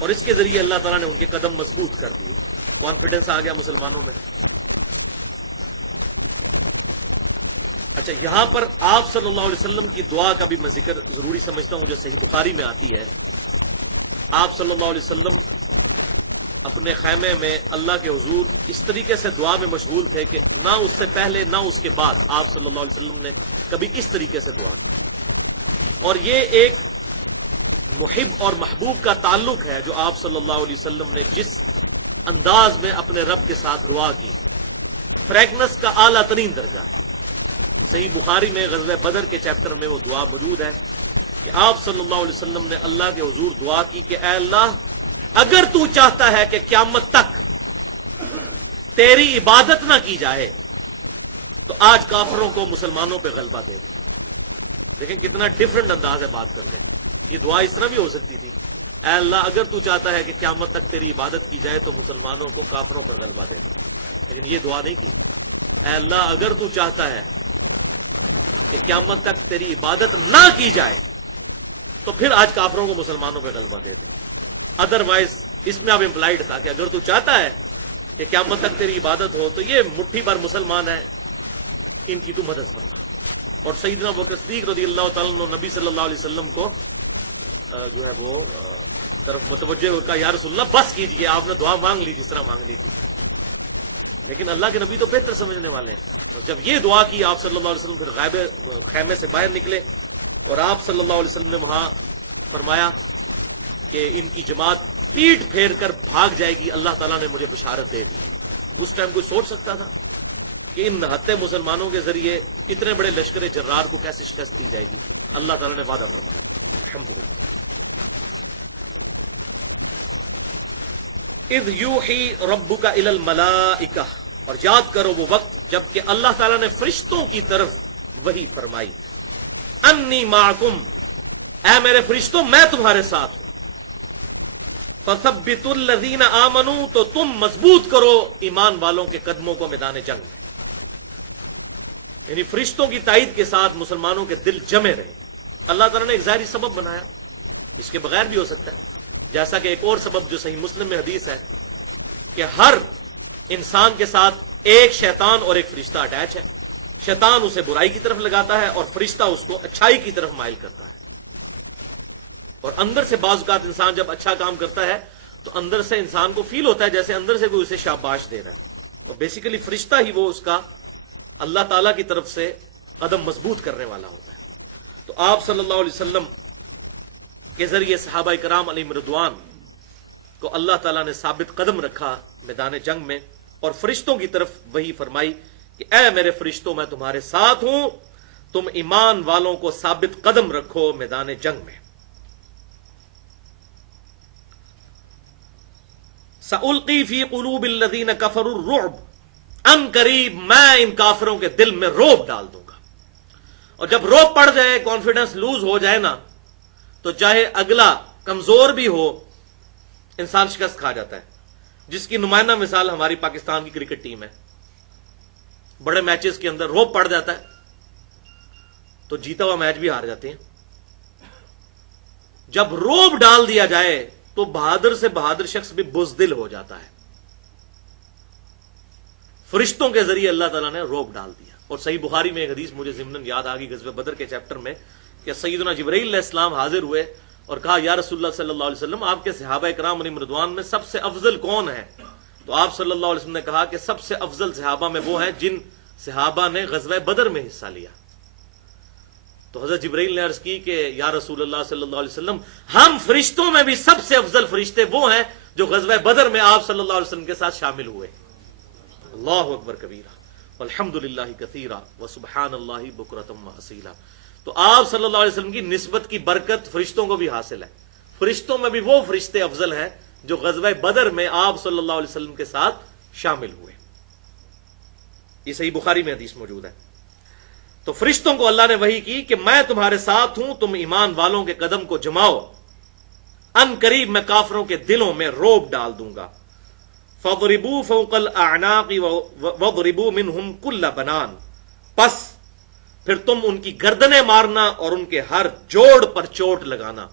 اور اس کے ذریعے اللہ تعالیٰ نے ان کے قدم مضبوط کر دیے، کانفیڈنس آ گیا مسلمانوں میں۔ اچھا، یہاں پر آپ صلی اللہ علیہ وسلم کی دعا کا بھی میں ذکر ضروری سمجھتا ہوں، جو صحیح بخاری میں آتی ہے۔ آپ صلی اللہ علیہ وسلم اپنے خیمے میں اللہ کے حضور اس طریقے سے دعا میں مشغول تھے کہ نہ اس سے پہلے نہ اس کے بعد آپ صلی اللہ علیہ وسلم نے کبھی اس طریقے سے دعا کی، اور یہ ایک محب اور محبوب کا تعلق ہے، جو آپ صلی اللہ علیہ وسلم نے جس انداز میں اپنے رب کے ساتھ دعا کی، فریگنس کا اعلیٰ ترین درجہ ہے۔ صحیح بخاری میں غزوہ بدر کے چیپٹر میں وہ دعا موجود ہے کہ آپ صلی اللہ علیہ وسلم نے اللہ کے حضور دعا کی کہ اے اللہ، اگر تو چاہتا ہے کہ قیامت تک تیری عبادت نہ کی جائے تو آج کافروں کو مسلمانوں پہ غلبہ دے دے۔ لیکن کتنا ڈیفرنٹ انداز ہے بات کرنے کا۔ یہ دعا اس طرح بھی ہو سکتی تھی، اے اللہ اگر تو چاہتا ہے کہ قیامت تک تیری عبادت کی جائے تو مسلمانوں کو کافروں پر غلبہ دے دے، لیکن یہ دعا نہیں کی، اے اللہ اگر تو چاہتا ہے کہ قیامت تک تیری عبادت نہ کی جائے تو پھر آج کافروں کو مسلمانوں پہ غلبہ دے دے۔ ادروائز اس میں اب امپلائڈ تھا کہ اگر تو چاہتا ہے کہ قیامت تک تیری عبادت ہو تو یہ مٹھی بھر مسلمان ہے، ان کی تو مدد فرما۔ اور سیدنا ابوبکر صدیق رضی اللہ تعالیٰ عنہ نبی صلی اللہ علیہ وسلم کو جو ہے وہ طرف متوجہ ہو کہا، یا رسول اللہ بس کیجئے، آپ نے دعا مانگ لی جس طرح مانگ لی تھی، لیکن اللہ کے نبی تو بہتر سمجھنے والے ہیں۔ اور جب یہ دعا کی آپ صلی اللہ علیہ وسلم پھر خیمے سے باہر نکلے، اور آپ صلی اللہ علیہ وسلم نے وہاں فرمایا کہ ان کی جماعت پیٹ پھیر کر بھاگ جائے گی، اللہ تعالیٰ نے مجھے بشارت دے دی۔ اس ٹائم کوئی سوچ سکتا تھا کہ ان نہتے مسلمانوں کے ذریعے اتنے بڑے لشکر جرار کو کیسے شکست دی جائے گی؟ اللہ تعالیٰ نے وعدہ فرمایا، الحمدللہ۔ اذ یوحی ربک الی الملائکہ، اور یاد کرو وہ وقت جب کہ اللہ تعالیٰ نے فرشتوں کی طرف وحی فرمائی، انی معکم، اے میرے فرشتوں میں تمہارے ساتھ ہوں، فثبتوا الذین آمنوا، تو تم مضبوط کرو ایمان والوں کے قدموں کو میدان جنگ میں۔ یعنی فرشتوں کی تائید کے ساتھ مسلمانوں کے دل جمے رہے۔ اللہ تعالیٰ نے ایک ظاہری سبب بنایا، اس کے بغیر بھی ہو سکتا ہے، جیسا کہ ایک اور سبب جو صحیح مسلم میں حدیث ہے کہ ہر انسان کے ساتھ ایک شیطان اور ایک فرشتہ اٹیچ ہے، شیطان اسے برائی کی طرف لگاتا ہے اور فرشتہ اس کو اچھائی کی طرف مائل کرتا ہے۔ اور اندر سے بعض اوقات انسان جب اچھا کام کرتا ہے تو اندر سے انسان کو فیل ہوتا ہے جیسے اندر سے کوئی اسے شاباش دے رہا ہے، اور بیسیکلی فرشتہ ہی وہ اس کا اللہ تعالیٰ کی طرف سے قدم مضبوط کرنے والا ہوتا ہے۔ تو آپ صلی اللہ علیہ وسلم کے ذریعے صحابہ کرام علیہم رضوان کو اللہ تعالیٰ نے ثابت قدم رکھا میدان جنگ میں، اور فرشتوں کی طرف وہی فرمائی کہ اے میرے فرشتوں میں تمہارے ساتھ ہوں، تم ایمان والوں کو ثابت قدم رکھو میدان جنگ میں۔ سألقی فی قلوب الذین کفروا الرعب، ان قریب میں ان کافروں کے دل میں رعب ڈال دوں گا۔ اور جب رعب پڑ جائے، کانفیڈنس لوز ہو جائے نا، تو چاہے اگلا کمزور بھی ہو، انسان شکست کھا جاتا ہے، جس کی نمائندہ مثال ہماری پاکستان کی کرکٹ ٹیم ہے۔ بڑے میچز کے اندر رعب پڑ جاتا ہے تو جیتا ہوا میچ بھی ہار جاتے ہیں۔ جب رعب ڈال دیا جائے تو بہادر سے بہادر شخص بھی بزدل ہو جاتا ہے۔ فرشتوں کے ذریعے اللہ تعالیٰ نے رعب ڈال دیا۔ اور صحیح بخاری میں ایک حدیث مجھے ضمناً یاد آ گئی غزوہ بدر کے چیپٹر میں، کہ سیدنا جبرائیل علیہ السلام حاضر ہوئے اور کہا یا رسول اللہ صلی اللہ علیہ وسلم، آپ کے صحابہ کرام علیہم رضوان میں سب سے افضل کون ہے؟ تو آپ صلی اللہ علیہ وسلم نے کہا کہ سب سے افضل صحابہ میں وہ ہیں جن صحابہ نے غزوہ بدر میں حصہ لیا۔ تو حضرت جبرائیل نے عرض کی کہ یا رسول اللہ صلی اللہ علیہ وسلم، ہم فرشتوں میں بھی سب سے افضل فرشتے وہ ہیں جو غزوہ بدر میں آپ صلی اللہ علیہ وسلم کے ساتھ شامل ہوئے۔ اللہ اکبر کبیرہ والحمد للہ کثیرا وسبحان اللہ بکرۃ واصیلا۔ تو آپ صلی اللہ علیہ وسلم کی نسبت کی برکت فرشتوں کو بھی حاصل ہے۔ فرشتوں میں بھی وہ فرشتے افضل ہیں جو غزوہ بدر میں آپ صلی اللہ علیہ وسلم کے ساتھ شامل ہوئے۔ یہ صحیح بخاری میں حدیث موجود ہے۔ تو فرشتوں کو اللہ نے وحی کی کہ میں تمہارے ساتھ ہوں، تم ایمان والوں کے قدم کو جماؤ، ان قریب میں کافروں کے دلوں میں رعب ڈال دوں گا۔ فَضْرِبُوا فَوْقَ الْأَعْنَاقِ وَضْرِبُوا مِنْهُمْ كُلَّ بَنَانٍ، پس پھر تم ان کی گردنیں مارنا اور ان کے ہر جوڑ پر چوٹ لگانا۔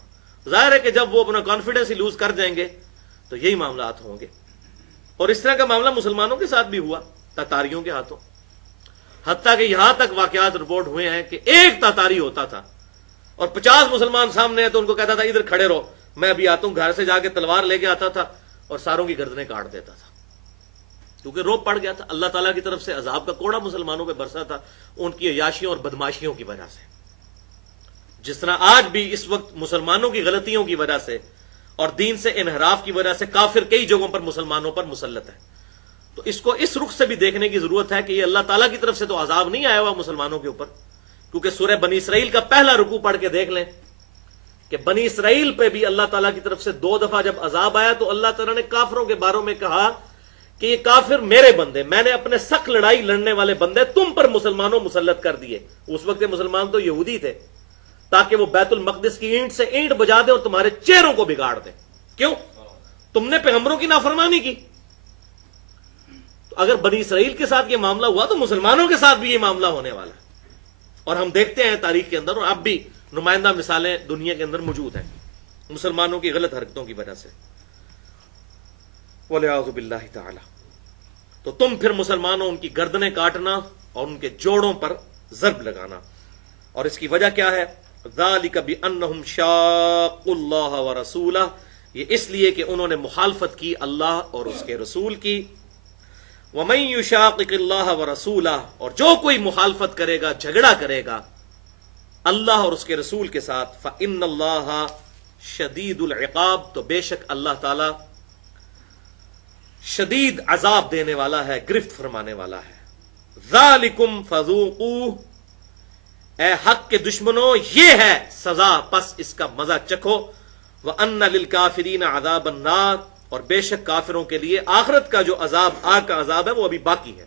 ظاہر ہے کہ جب وہ اپنا کانفیڈنس ہی لوز کر جائیں گے تو یہی معاملات ہوں گے۔ اور اس طرح کا معاملہ مسلمانوں کے ساتھ بھی ہوا تاتاریوں کے ہاتھوں، حتیٰ کہ یہاں تک واقعات رپورٹ ہوئے ہیں کہ ایک تاتاری ہوتا تھا اور 50 مسلمان سامنے ہیں تو ان کو کہتا تھا ادھر کھڑے رہو، میں ابھی آتا ہوں۔ گھر سے جا کے تلوار لے کے آتا تھا اور ساروں کی گردنیں کاٹ دیتا تھا، کیونکہ رعب پڑ گیا تھا۔ اللہ تعالیٰ کی طرف سے عذاب کا کوڑا مسلمانوں پہ برسا تھا ان کی عیاشیوں اور بدماشیوں کی وجہ سے۔ جس طرح آج بھی اس وقت مسلمانوں کی غلطیوں کی وجہ سے اور دین سے انحراف کی وجہ سے کافر کئی جگہوں پر مسلمانوں پر مسلط ہے، تو اس کو اس رخ سے بھی دیکھنے کی ضرورت ہے کہ یہ اللہ تعالیٰ کی طرف سے تو عذاب نہیں آیا ہوا مسلمانوں کے اوپر، کیونکہ سورہ بنی اسرائیل کا پہلا رکوع پڑھ کے دیکھ لیں کہ بنی اسرائیل پہ بھی اللہ تعالیٰ کی طرف سے 2 دفعہ جب عذاب آیا تو اللہ تعالیٰ نے کافروں کے باروں میں کہا کہ یہ کافر میرے بندے، میں نے اپنے سخت لڑائی لڑنے والے بندے تم پر مسلمانوں مسلط کر دیے۔ اس وقت مسلمان تو یہودی تھے، تاکہ وہ بیت المقدس کی اینٹ سے اینٹ بجا دیں اور تمہارے چہروں کو بگاڑ دیں۔ کیوں؟ تم نے پیغمبروں کی نافرمانی کی۔ تو اگر بنی اسرائیل کے ساتھ یہ معاملہ ہوا تو مسلمانوں کے ساتھ بھی یہ معاملہ ہونے والا ہے۔ اور ہم دیکھتے ہیں تاریخ کے اندر، اور اب بھی نمائندہ مثالیں دنیا کے اندر موجود ہیں مسلمانوں کی غلط حرکتوں کی وجہ سے، وَلِعَوْذُ بِاللَّهِ تَعَالَى۔ تو تم پھر مسلمانوں ان کی گردنیں کاٹنا اور ان کے جوڑوں پر ضرب لگانا۔ اور اس کی وجہ کیا ہے؟ ذَلِكَ بِأَنَّهُمْ شَاقُّوا اللَّهَ وَرَسُولَهُ، یہ اس لیے کہ انہوں نے مخالفت کی اللہ اور اس کے رسول کی۔ وَمَن يُشَاقِقِ اللَّهَ وَرَسُولَهُ، اور جو کوئی مخالفت کرے گا، جھگڑا کرے گا اللہ اور اس کے رسول کے ساتھ، فَإِنَّ اللَّهَ شَدِيدُ الْعِقَابِ، تو بے شک اللہ تعالی شدید عذاب دینے والا ہے، گرفت فرمانے والا ہے۔ ذَلِكُمْ فَذُوقُوهُ، اے حق کے دشمنوں یہ ہے سزا، پس اس کا مزہ چکھو۔ وَأَنَّ لِلْكَافِرِينَ عَذَابَ النَّارِ، اور بے شک کافروں کے لیے آخرت کا جو عذاب، آگ کا عذاب ہے، وہ ابھی باقی ہے۔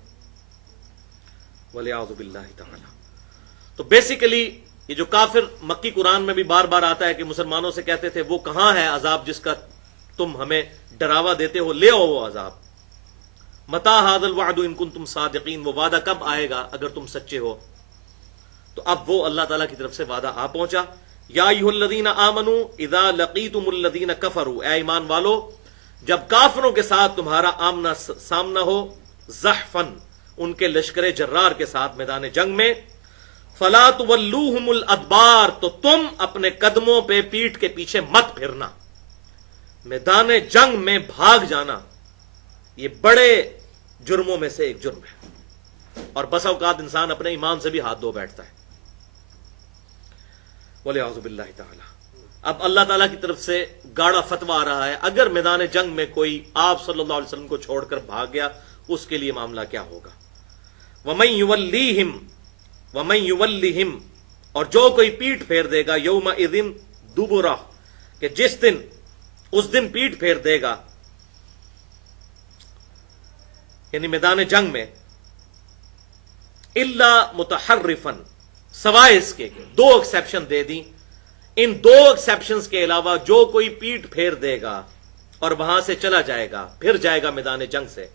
وَلِعَوْذُ بِاللَّهِ تَعَالَى۔ تو بیسیکلی یہ جو کافر مکی قرآن میں بھی بار بار آتا ہے کہ مسلمانوں سے کہتے تھے وہ کہاں ہے عذاب جس کا تم ہمیں ڈراوا دیتے ہو، لے آؤ وہ عذاب۔ مَتَىٰ هَٰذَا الْوَعْدُ إِن كُنتُمْ صَادِقِينَ، وہ وعدہ کب آئے گا اگر تم سچے ہو؟ تو اب وہ اللہ تعالیٰ کی طرف سے وعدہ آ پہنچا۔ یا ایھا الذین آمنوا اذا لقیتم الذین کفروا، اے ایمان والو جب کافروں کے ساتھ تمہارا آمنا سامنا ہو، زحفاً ان کے لشکر جرار کے ساتھ میدان جنگ میں، فلا تولوہم الادبار، تو تم اپنے قدموں پہ پیٹھ کے پیچھے مت پھرنا۔ میدان جنگ میں بھاگ جانا یہ بڑے جرموں میں سے ایک جرم ہے، اور بسا اوقات انسان اپنے ایمان سے بھی ہاتھ دھو بیٹھتا ہے۔ وَلِعَوْذُ بِاللَّهِ تَعَالَى۔ اب اللہ تعالیٰ کی طرف سے گاڑا فتویٰ آ رہا ہے، اگر میدان جنگ میں کوئی آپ صلی اللہ علیہ وسلم کو چھوڑ کر بھاگ گیا، اس کے لیے معاملہ کیا ہوگا؟ وَمَن يُوَلِّهِمْ اور جو کوئی پیٹ پھیر دے گا یومئذ دبرہ کہ جس دن اس دن پیٹ پھیر دے گا یعنی میدان جنگ میں الا متحرفا سوائے اس کے دو ایکسیپشن دے دی ان دو ایکسیپشنز کے علاوہ جو کوئی پیٹ پھیر دے گا اور وہاں سے چلا جائے گا پھر جائے گا میدان جنگ سے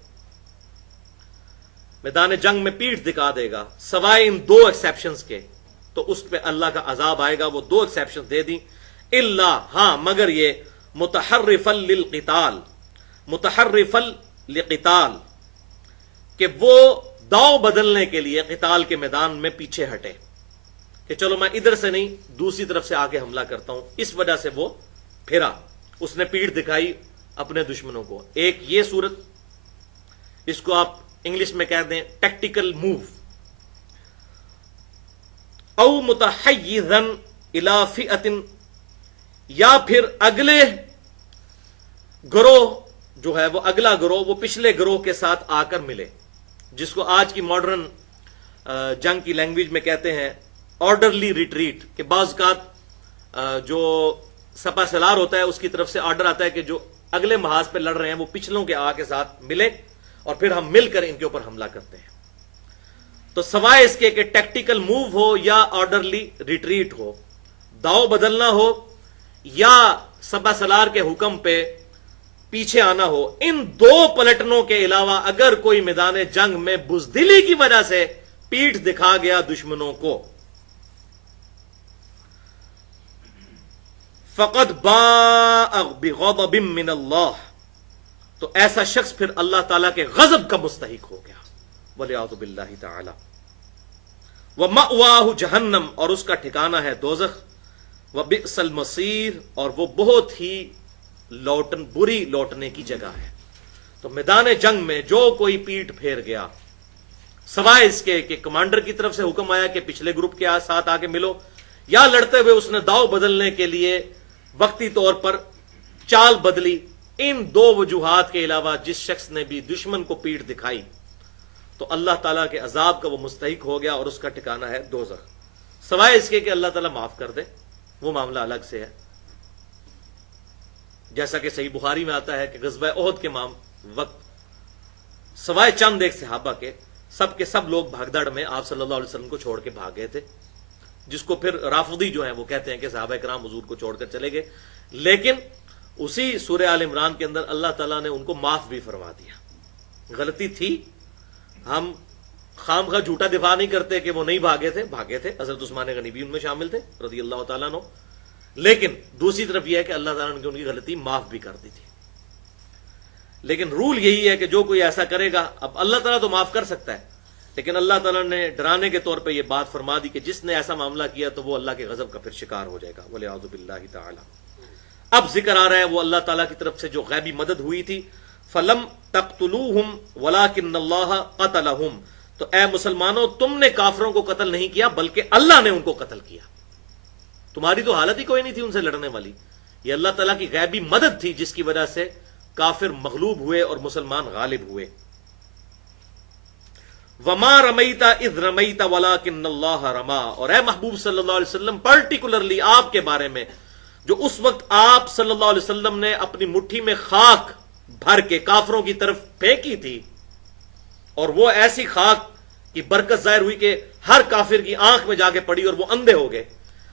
میدان جنگ میں پیٹ دکھا دے گا سوائے ان دو ایکسیپشنز کے تو اس پہ اللہ کا عذاب آئے گا وہ دو ایکسیپشن دے دی الا ہاں مگر یہ متحرفا للقتال متحرفا لقتال کہ وہ داؤ بدلنے کے لیے قتال کے میدان میں پیچھے ہٹے کہ چلو میں ادھر سے نہیں دوسری طرف سے آگے حملہ کرتا ہوں اس وجہ سے وہ پھرا اس نے پیٹھ دکھائی اپنے دشمنوں کو ایک یہ صورت اس کو آپ انگلش میں کہہ دیں ٹیکٹیکل موو او متحیزا الی فئۃ یا پھر اگلے گروہ جو ہے وہ اگلا گروہ وہ پچھلے گروہ کے ساتھ آ کر ملے جس کو آج کی ماڈرن جنگ کی لینگویج میں کہتے ہیں آرڈرلی ریٹریٹ کہ بعض اوقات جو سپہ سالار ہوتا ہے اس کی طرف سے آرڈر آتا ہے کہ جو اگلے محاذ پہ لڑ رہے ہیں وہ پچھلوں کے آ کے ساتھ ملے اور پھر ہم مل کر ان کے اوپر حملہ کرتے ہیں تو سوائے اس کے کہ ٹیکٹیکل موو ہو یا آرڈرلی ریٹریٹ ہو داؤ بدلنا ہو یا سپہ سالار کے حکم پہ پیچھے آنا ہو ان دو پلٹنوں کے علاوہ اگر کوئی میدان جنگ میں بزدلی کی وجہ سے پیٹھ دکھا گیا دشمنوں کو فقد باء بغضب من اللہ تو ایسا شخص پھر اللہ تعالیٰ کے غضب کا مستحق ہو گیا وَلِعَوْذُ بِاللَّهِ تَعَالَى وَمَأْوَاهُ جہنم اور اس کا ٹھکانہ ہے دوزخ وَبِئْسَ الْمَصِيرُ اور وہ بہت ہی بری لوٹنے کی جگہ ہے تو میدان جنگ میں جو کوئی پیٹ پھیر گیا سوائے اس کے کہ کمانڈر کی طرف سے حکم آیا کہ پچھلے گروپ کے ساتھ آ کے ملو یا لڑتے ہوئے اس نے داؤ بدلنے کے لیے وقتی طور پر چال بدلی ان دو وجوہات کے علاوہ جس شخص نے بھی دشمن کو پیٹھ دکھائی تو اللہ تعالیٰ کے عذاب کا وہ مستحق ہو گیا اور اس کا ٹھکانہ ہے دوزخ سوائے اس کے کہ اللہ تعالیٰ معاف کر دے وہ معاملہ الگ سے ہے جیسا کہ صحیح بخاری میں آتا ہے کہ غزوہ احد کے وقت سوائے چند ایک صحابہ کے سب لوگ بھگدڑ میں آپ صلی اللہ علیہ وسلم کو چھوڑ کے بھاگ گئے تھے جس کو پھر رافضی جو ہیں وہ کہتے ہیں کہ صحابہ کرام حضور کو چھوڑ کر چلے گئے لیکن اسی سورہ آل عمران کے اندر اللہ تعالیٰ نے ان کو معاف بھی فرما دیا غلطی تھی ہم خام خواہ جھوٹا دفاع نہیں کرتے کہ وہ نہیں بھاگے تھے حضرت عثمان غنی بھی ان میں شامل تھے رضی اللہ تعالیٰ عنہ لیکن دوسری طرف یہ ہے کہ اللہ تعالیٰ نے ان کی غلطی معاف بھی کر دی تھی لیکن رول یہی ہے کہ جو کوئی ایسا کرے گا اب اللہ تعالیٰ تو معاف کر سکتا ہے لیکن اللہ تعالیٰ نے ڈرانے کے طور پہ یہ بات فرما دی کہ جس نے ایسا معاملہ کیا تو وہ اللہ کے غضب کا پھر شکار ہو جائے گا وَلِعَوْذُ بِاللَّهِ تَعَالَى اب ذکر آ رہا ہے وہ اللہ تعالیٰ کی طرف سے جو غیبی مدد ہوئی تھی فَلَمْ تَقْتُلُوهُمْ وَلَكِنَّ اللَّهَ قَتَلَهُمْ تو اے مسلمانوں تم نے کافروں کو قتل نہیں کیا بلکہ اللہ نے ان کو قتل کیا تمہاری تو حالت ہی کوئی نہیں تھی ان سے لڑنے والی یہ اللہ تعالیٰ کی غیبی مدد تھی جس کی وجہ سے کافر مغلوب ہوئے اور مسلمان غالب ہوئے وَمَا رَمَيْتَ إِذْ رَمَيْتَ وَلَكِنَّ اللَّهَ رَمَا اور اے محبوب صلی اللہ علیہ وسلم پرٹیکولرلی آپ کے بارے میں جو اس وقت آپ صلی اللہ علیہ وسلم نے اپنی مٹھی میں خاک بھر کے کافروں کی طرف پھینکی تھی اور وہ ایسی خاک کی برکت ظاہر ہوئی کہ ہر کافر کی آنکھ میں جا کے پڑی اور وہ اندھے ہو گئے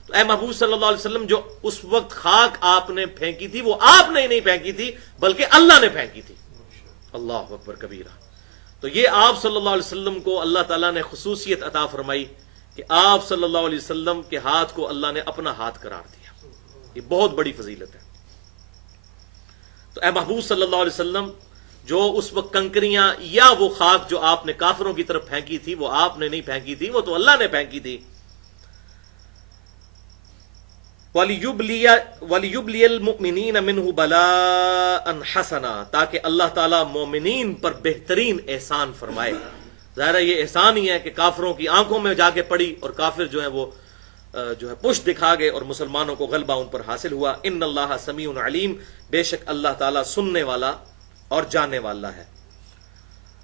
تو اے محبوب صلی اللہ علیہ وسلم جو اس وقت خاک آپ نے پھینکی تھی وہ آپ نے نہیں پھینکی تھی بلکہ اللہ نے پھینکی تھی اللہ اکبر کبیرہ تو یہ آپ صلی اللہ علیہ وسلم کو اللہ تعالیٰ نے خصوصیت عطا فرمائی کہ آپ صلی اللہ علیہ وسلم کے ہاتھ کو اللہ نے اپنا ہاتھ قرار دیا یہ بہت بڑی فضیلت ہے تو اے محبوب صلی اللہ علیہ وسلم جو اس وقت کنکریاں یا وہ خاک جو آپ نے کافروں کی طرف پھینکی تھی وہ آپ نے نہیں پھینکی تھی وہ تو اللہ نے پھینکی تھی وَلِيُبْلِيَ الْمُؤْمِنِينَ مِنْهُ بَلَاءً حَسَنًا تاکہ اللہ تعالیٰ مومنین پر بہترین احسان فرمائے ظاہر ہے یہ احسان ہی ہے کہ کافروں کی آنکھوں میں جا کے پڑی اور کافر جو ہیں وہ جو ہے پشت دکھا گئے اور مسلمانوں کو غلبہ ان پر حاصل ہوا ان اللہ سمیع علیم بے شک اللہ تعالیٰ سننے والا اور جاننے والا ہے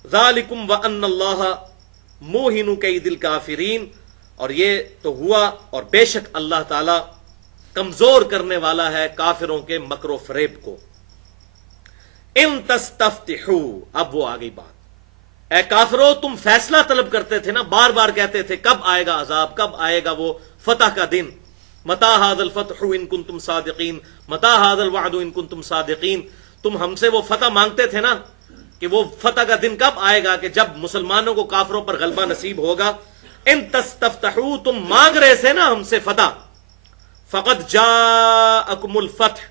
ذالکم وان اللہ موہن کید الکافرین، اور یہ تو ہوا اور بے شک اللہ تعالی کمزور کرنے والا ہے کافروں کے مکر و فریب کو۔ ان تستفتحوا، اب وہ آگئی بات، اے کافرو تم فیصلہ طلب کرتے تھے نا، بار بار کہتے تھے کب آئے گا عذاب، کب آئے گا وہ فتح کا دن، متی ھذا الفتح ان کنتم صادقین، متی ھذا الوعد ان کنتم صادقین، تم ہم سے وہ فتح مانگتے تھے نا کہ وہ فتح کا دن کب آئے گا کہ جب مسلمانوں کو کافروں پر غلبہ نصیب ہوگا۔ ان تستفتحوا، تم مانگ رہے تھے نا ہم سے فتح، فقد جاءکم الفتح،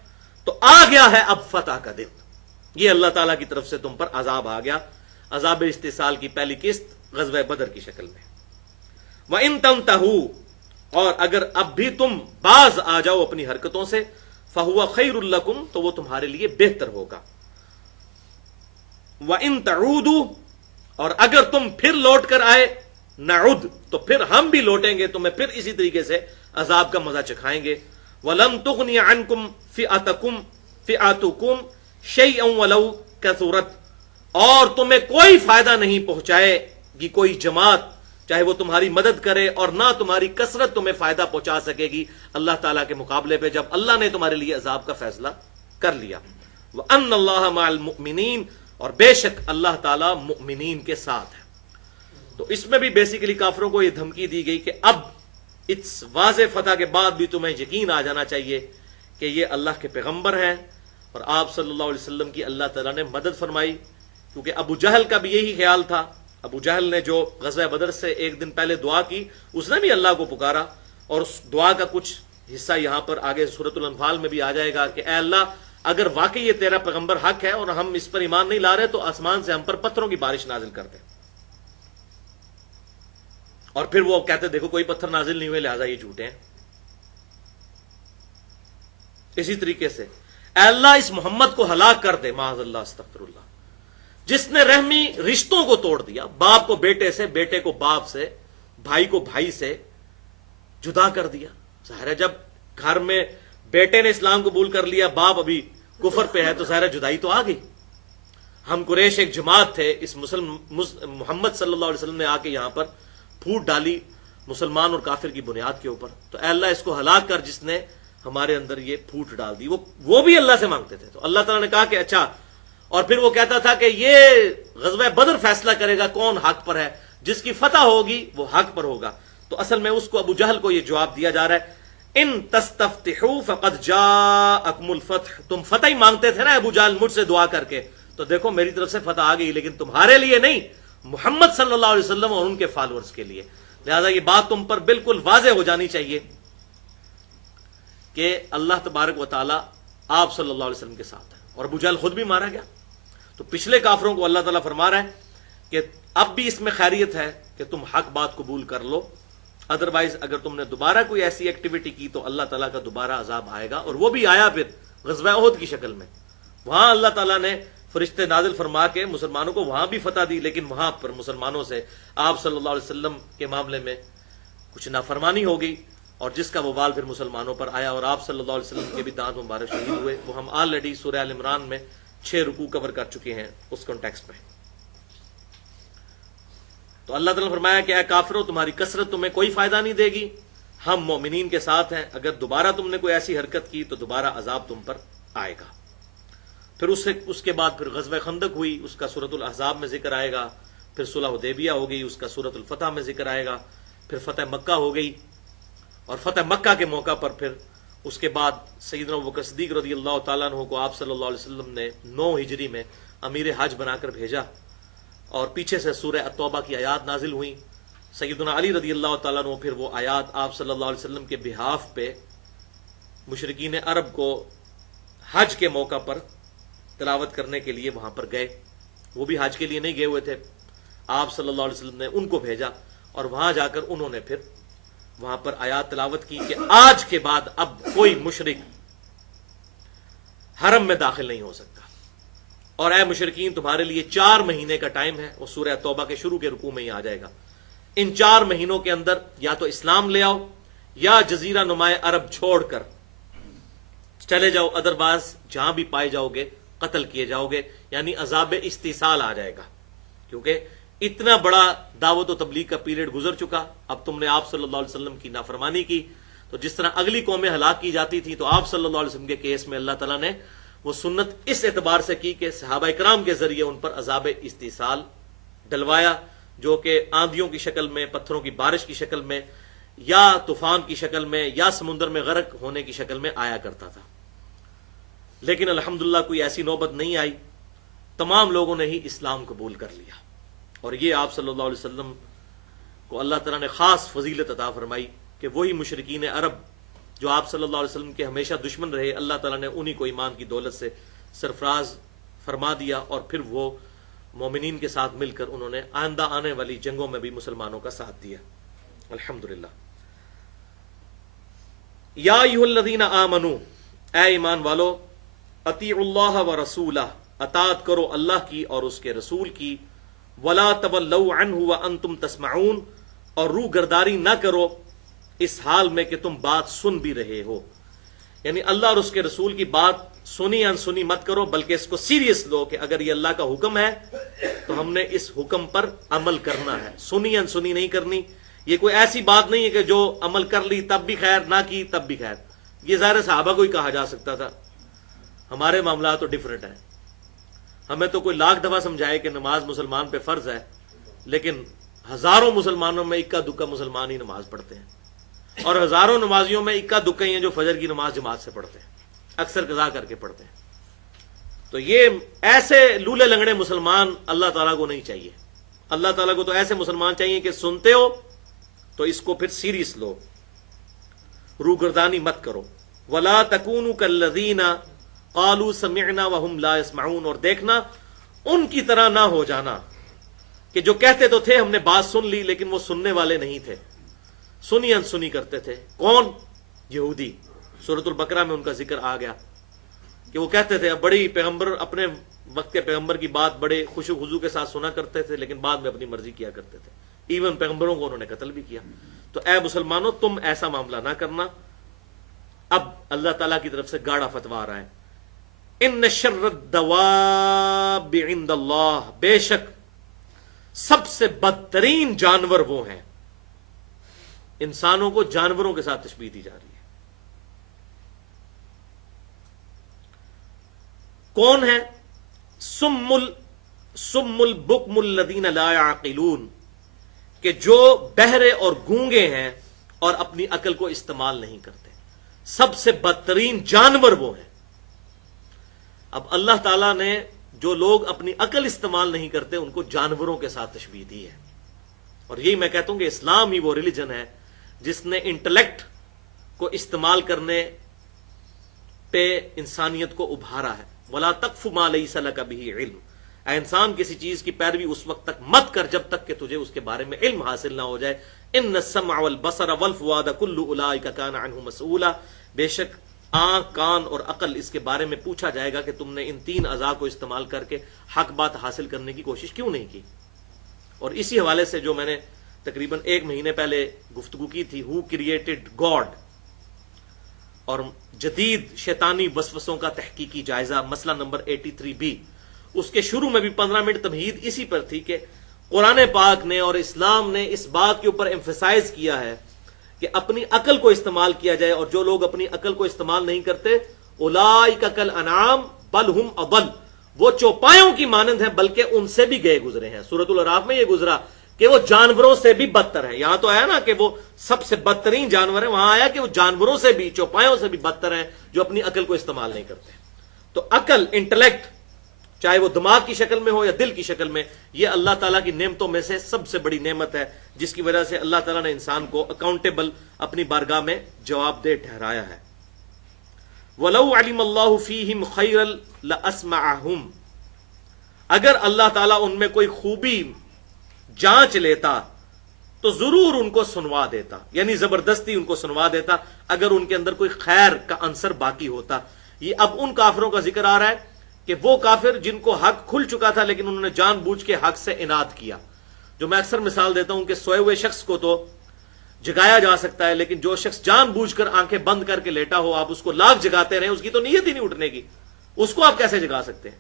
تو آ گیا ہے اب فتح کا دن، یہ اللہ تعالیٰ کی طرف سے تم پر عذاب آ گیا، عذاب استحصال کی پہلی قسط غزوہ بدر کی شکل میں۔ وَإِن تَنْتَهُوا، اور اگر اب بھی تم باز آ جاؤ اپنی حرکتوں سے، فَهُوَ خَيْرٌ لَكُمْ، تو وہ تمہارے لیے بہتر ہوگا۔ وَإِن تَعُودُوا، اور اگر تم پھر لوٹ کر آئے، نعود، تو پھر ہم بھی لوٹیں گے تمہیں پھر اسی طریقے سے عذاب کا مزہ چکھائیں گے۔ وَلَن تُغْنِيَ عَنْكُمْ فِئَتُكُمْ شَيْئًا وَلَوْ كَثُرَتْ، اور تمہیں کوئی فائدہ نہیں پہنچائے گی کوئی جماعت، چاہے وہ تمہاری مدد کرے، اور نہ تمہاری کثرت تمہیں فائدہ پہنچا سکے گی اللہ تعالیٰ کے مقابلے پہ، جب اللہ نے تمہارے لیے عذاب کا فیصلہ کر لیا۔ وَأَنَّ اللَّهَ مَعَ الْمُؤْمِنِينَ، اور بے شک اللہ تعالیٰ مؤمنین کے ساتھ ہے۔ تو اس میں بھی بیسیکلی کافروں کو یہ دھمکی دی گئی کہ اب اس واضح فتح کے بعد بھی تمہیں یقین آ جانا چاہیے کہ یہ اللہ کے پیغمبر ہیں، اور آپ صلی اللہ علیہ وسلم کی اللہ تعالیٰ نے مدد فرمائی، کیونکہ ابو جہل کا بھی یہی خیال تھا۔ ابو جہل نے جو غزوہ بدر سے ایک دن پہلے دعا کی، اس نے بھی اللہ کو پکارا، اور اس دعا کا کچھ حصہ یہاں پر آگے سورۃ الانفال میں بھی آ جائے گا کہ اے اللہ اگر واقعی یہ تیرا پیغمبر حق ہے اور ہم اس پر ایمان نہیں لا رہے تو آسمان سے ہم پر پتھروں کی بارش نازل کر دے۔ اور پھر وہ کہتے دیکھو کوئی پتھر نازل نہیں ہوئے لہذا یہ جھوٹے ہیں۔ اسی طریقے سے اے اللہ اس محمد کو ہلاک کر دے، معاذ اللہ استغفر اللہ، جس نے رحمی رشتوں کو توڑ دیا، باپ کو بیٹے سے، بیٹے کو باپ سے، بھائی کو بھائی سے جدا کر دیا۔ ظاہر ہے جب گھر میں بیٹے نے اسلام قبول کر لیا، باپ ابھی کفر پہ ہے، تو ظاہر ہے جدائی تو آ گئی۔ ہم قریش ایک جماعت تھے، اس محمد صلی اللہ علیہ وسلم نے آ کے یہاں پر پھوٹ ڈالی مسلمان اور کافر کی بنیاد کے اوپر، تو اے اللہ اس کو ہلاک کر جس نے ہمارے اندر یہ پھوٹ ڈال دی۔ وہ بھی اللہ سے مانگتے تھے، تو اللہ تعالیٰ نے کہا کہ اچھا، اور پھر وہ کہتا تھا کہ یہ غزوہ بدر فیصلہ کرے گا کون حق پر ہے، جس کی فتح ہوگی وہ حق پر ہوگا۔ تو اصل میں اس کو ابو جہل کو یہ جواب دیا جا رہا ہے، ان تستفتحوا فقد جاءکم الفتح، تم فتح ہی مانگتے تھے نا ابو جہل مجھ سے دعا کر کے، تو دیکھو میری طرف سے فتح آ گئی، لیکن تمہارے لیے نہیں، محمد صلی اللہ علیہ وسلم اور ان کے فالورز کے لیے۔ لہذا یہ بات تم پر بالکل واضح ہو جانی چاہیے کہ اللہ تبارک و تعالی آپ صلی اللہ علیہ وسلم کے ساتھ ہے، اور ابو جہل خود بھی مارا گیا۔ تو پچھلے کافروں کو اللہ تعالیٰ فرما رہا ہے کہ اب بھی اس میں خیریت ہے کہ تم حق بات قبول کر لو، ادروائز اگر تم نے دوبارہ کوئی ایسی ایکٹیویٹی کی تو اللہ تعالیٰ کا دوبارہ عذاب آئے گا، اور وہ بھی آیا پھر غزوہ احد کی شکل میں۔ وہاں اللہ تعالیٰ نے فرشتے نازل فرما کے مسلمانوں کو وہاں بھی فتح دی، لیکن وہاں پر مسلمانوں سے آپ صلی اللہ علیہ وسلم کے معاملے میں کچھ نافرمانی ہو گئی، اور جس کا وبال پھر مسلمانوں پر آیا، اور آپ صلی اللہ علیہ وسلم کے بھی دانت مبارک شہید ہوئے۔ وہ ہم آلریڈی سورہ ال عمران میں 6 رکوع کور کر چکے ہیں اس کانٹیکسٹ میں۔ تو اللہ تعالیٰ نے فرمایا کہ اے کافرو تمہاری کثرت تمہیں کوئی فائدہ نہیں دے گی، ہم مومنین کے ساتھ ہیں، اگر دوبارہ تم نے کوئی ایسی حرکت کی تو دوبارہ عذاب تم پر آئے گا۔ پھر اس کے بعد پھر غزوہ خندق ہوئی، اس کا سورۃ الاحزاب میں ذکر آئے گا، پھر صلح حدیبیہ ہو گئی، اس کا سورۃ الفتح میں ذکر آئے گا، پھر فتح مکہ ہو گئی، اور فتح مکہ کے موقع پر پھر اس کے بعد سیدنا ابوبکر صدیق رضی اللہ تعالیٰ عنہ کو آپ صلی اللہ علیہ وسلم نے 9 ہجری میں امیر حج بنا کر بھیجا، اور پیچھے سے سورہ التوبہ کی آیات نازل ہوئیں۔ سیدنا علی رضی اللہ تعالیٰ عنہ پھر وہ آیات آپ صلی اللہ علیہ وسلم کے بہاف پہ مشرکین عرب کو حج کے موقع پر تلاوت کرنے کے لیے وہاں پر گئے، وہ بھی حج کے لیے نہیں گئے ہوئے تھے، آپ صلی اللہ علیہ وسلم نے ان کو بھیجا، اور وہاں جا کر انہوں نے پھر وہاں پر آیات تلاوت کی کہ آج کے بعد اب کوئی مشرک حرم میں داخل نہیں ہو سکتا، اور اے مشرکین تمہارے لیے 4 مہینے کا ٹائم ہے، وہ سورہ توبہ کے شروع کے رکوع میں ہی آ جائے گا، ان 4 مہینوں کے اندر یا تو اسلام لے آؤ یا جزیرہ نمائے عرب چھوڑ کر چلے جاؤ، ادروائز جہاں بھی پائے جاؤ گے قتل کیے جاؤ گے، یعنی عذاب استحصال آ جائے گا، کیونکہ اتنا بڑا دعوت و تبلیغ کا پیریڈ گزر چکا، اب تم نے آپ صلی اللہ علیہ وسلم کی نافرمانی کی، تو جس طرح اگلی قومیں ہلاک کی جاتی تھی، تو آپ صلی اللہ علیہ وسلم کے کیس میں اللہ تعالیٰ نے وہ سنت اس اعتبار سے کی کہ صحابہ کرام کے ذریعے ان پر عذاب استیصال ڈلوایا، جو کہ آندھیوں کی شکل میں، پتھروں کی بارش کی شکل میں، یا طوفان کی شکل میں، یا سمندر میں غرق ہونے کی شکل میں آیا کرتا تھا۔ لیکن الحمدللہ کوئی ایسی نوبت نہیں آئی، تمام لوگوں نے ہی اسلام قبول کر لیا، اور یہ آپ صلی اللہ علیہ وسلم کو اللہ تعالیٰ نے خاص فضیلت عطا فرمائی کہ وہی مشرکین عرب جو آپ صلی اللہ علیہ وسلم کے ہمیشہ دشمن رہے، اللہ تعالیٰ نے انہی کو ایمان کی دولت سے سرفراز فرما دیا، اور پھر وہ مومنین کے ساتھ مل کر انہوں نے آئندہ آنے والی جنگوں میں بھی مسلمانوں کا ساتھ دیا، الحمدللہ۔ یا ایھا الذین آمنو، اے ایمان والو، اطیعوا اللہ و رسولہ، اطاعت کرو اللہ کی اور اس کے رسول کی، ولا تولوا عنہ وانتم تسمعون، اور روح گرداری نہ کرو اس حال میں کہ تم بات سن بھی رہے ہو، یعنی اللہ اور اس کے رسول کی بات سنی انسنی مت کرو، بلکہ اس کو سیریس لو کہ اگر یہ اللہ کا حکم ہے تو ہم نے اس حکم پر عمل کرنا ہے، سنی انسنی نہیں کرنی۔ یہ کوئی ایسی بات نہیں ہے کہ جو عمل کر لی تب بھی خیر، نہ کی تب بھی خیر، یہ ظاہر صحابہ کو ہی کہا جا سکتا تھا، ہمارے معاملات تو ڈیفرنٹ ہیں۔ ہمیں تو کوئی لاکھ دفعہ سمجھائے کہ نماز مسلمان پہ فرض ہے، لیکن ہزاروں مسلمانوں میں اکا دکا مسلمان ہی نماز پڑھتے ہیں، اور ہزاروں نمازیوں میں اکا دکا ہی ہیں جو فجر کی نماز جماعت سے پڑھتے ہیں، اکثر قضا کر کے پڑھتے ہیں۔ تو یہ ایسے لولے لنگڑے مسلمان اللہ تعالیٰ کو نہیں چاہیے۔ اللہ تعالیٰ کو تو ایسے مسلمان چاہیے کہ سنتے ہو تو اس کو پھر سیریس لو، روگردانی مت کرو۔ وَلَا تَكُونُوا كَالَّذِينَ قَالُوا سَمِعْنَا وَهُمْ لَا يَسْمَعُونَ، اور دیکھنا ان کی طرح نہ ہو جانا کہ جو کہتے تو تھے ہم نے بات سن لی لیکن وہ سننے والے نہیں تھے، سنی انسنی کرتے تھے۔ کون؟ یہودی۔ سورۃ البقرہ میں ان کا ذکر آ گیا کہ وہ کہتے تھے، بڑی پیغمبر اپنے وقت کے پیغمبر کی بات بڑے خوش و خضوع کے ساتھ سنا کرتے تھے، لیکن بعد میں اپنی مرضی کیا کرتے تھے، ایون پیغمبروں کو انہوں نے قتل بھی کیا۔ تو اے مسلمانوں، تم ایسا معاملہ نہ کرنا۔ اب اللہ تعالیٰ کی طرف سے گاڑا فتویٰ آ رہا ہے، ان شر الدواب عند اللہ، بے شک سب سے بدترین جانور وہ ہیں۔ انسانوں کو جانوروں کے ساتھ تشبیہ دی جا رہی ہے۔ کون ہے؟ سم البکم الذین لا یعقلون، کہ جو بہرے اور گونگے ہیں اور اپنی عقل کو استعمال نہیں کرتے۔ سب سے بدترین جانور وہ ہیں۔ اب اللہ تعالیٰ نے جو لوگ اپنی عقل استعمال نہیں کرتے ان کو جانوروں کے ساتھ تشبیہ دی ہے، اور یہی میں کہتا ہوں کہ اسلام ہی وہ ریلیجن ہے جس نے انٹلیکٹ کو استعمال کرنے پہ انسانیت کو ابھارا ہے۔ وَلَا تَقْفُ مَا لَيْسَ لَكَ بِهِ عِلْمٌ، اے انسان کسی چیز کی پیروی اس وقت تک مت کر جب تک کہ تجھے اس کے بارے میں علم حاصل نہ ہو جائے۔ ان السمع والبصر والفؤاد كل اولئک كان عنه مسؤولا، بے شک آنکھ، کان اور عقل اس کے بارے میں پوچھا جائے گا کہ تم نے ان تین اعضاء کو استعمال کر کے حق بات حاصل کرنے کی کوشش کیوں نہیں کی۔ اور اسی حوالے سے جو میں نے تقریباً 1 مہینے پہلے گفتگو کی تھی، ہو کریٹڈ گاڈ، اور جدید شیطانی وسوسوں کا تحقیقی جائزہ، مسئلہ نمبر 83B، اس کے شروع میں بھی 15 منٹ تمہید اسی پر تھی کہ قرآن پاک نے اور اسلام نے اس بات کے اوپر ایمفیسائز کیا ہے کہ اپنی عقل کو استعمال کیا جائے، اور جو لوگ اپنی عقل کو استعمال نہیں کرتے، اولئک کالانعام بل ہم اضل، وہ چوپایوں کی مانند ہیں بلکہ ان سے بھی گئے گزرے ہیں۔ سورۃ الاعراف میں یہ گزرا کہ وہ جانوروں سے بھی بدتر ہیں۔ یہاں تو آیا نا کہ وہ سب سے بدترین جانور ہیں، وہاں آیا کہ وہ جانوروں سے بھی، چوپایوں سے بھی بدتر ہیں جو اپنی عقل کو استعمال نہیں کرتے۔ تو عقل، انٹلیکٹ، چاہے وہ دماغ کی شکل میں ہو یا دل کی شکل میں، یہ اللہ تعالیٰ کی نعمتوں میں سے سب سے بڑی نعمت ہے، جس کی وجہ سے اللہ تعالیٰ نے انسان کو اکاؤنٹیبل اپنی بارگاہ میں جواب دہ ٹھہرایا ہے۔ وَلَوْ عَلِمَ اللَّهُ فِيهِمْ خَيْرًا لَأَسْمَعَهُمْ، اگر اللہ تعالیٰ ان میں کوئی خوبی جانچ لیتا تو ضرور ان کو سنوا دیتا، یعنی زبردستی ان کو سنوا دیتا اگر ان کے اندر کوئی خیر کا عنصر باقی ہوتا۔ یہ اب ان کافروں کا ذکر آ رہا ہے کہ وہ کافر جن کو حق کھل چکا تھا لیکن انہوں نے جان بوجھ کے حق سے اناد کیا۔ جو میں اکثر مثال دیتا ہوں کہ سوئے ہوئے شخص کو تو جگایا جا سکتا ہے، لیکن جو شخص جان بوجھ کر آنکھیں بند کر کے لیٹا ہو، آپ اس کو لاکھ جگاتے رہیں، اس کی تو نیت ہی نہیں اٹھنے کی، اس کو آپ کیسے جگا سکتے ہیں؟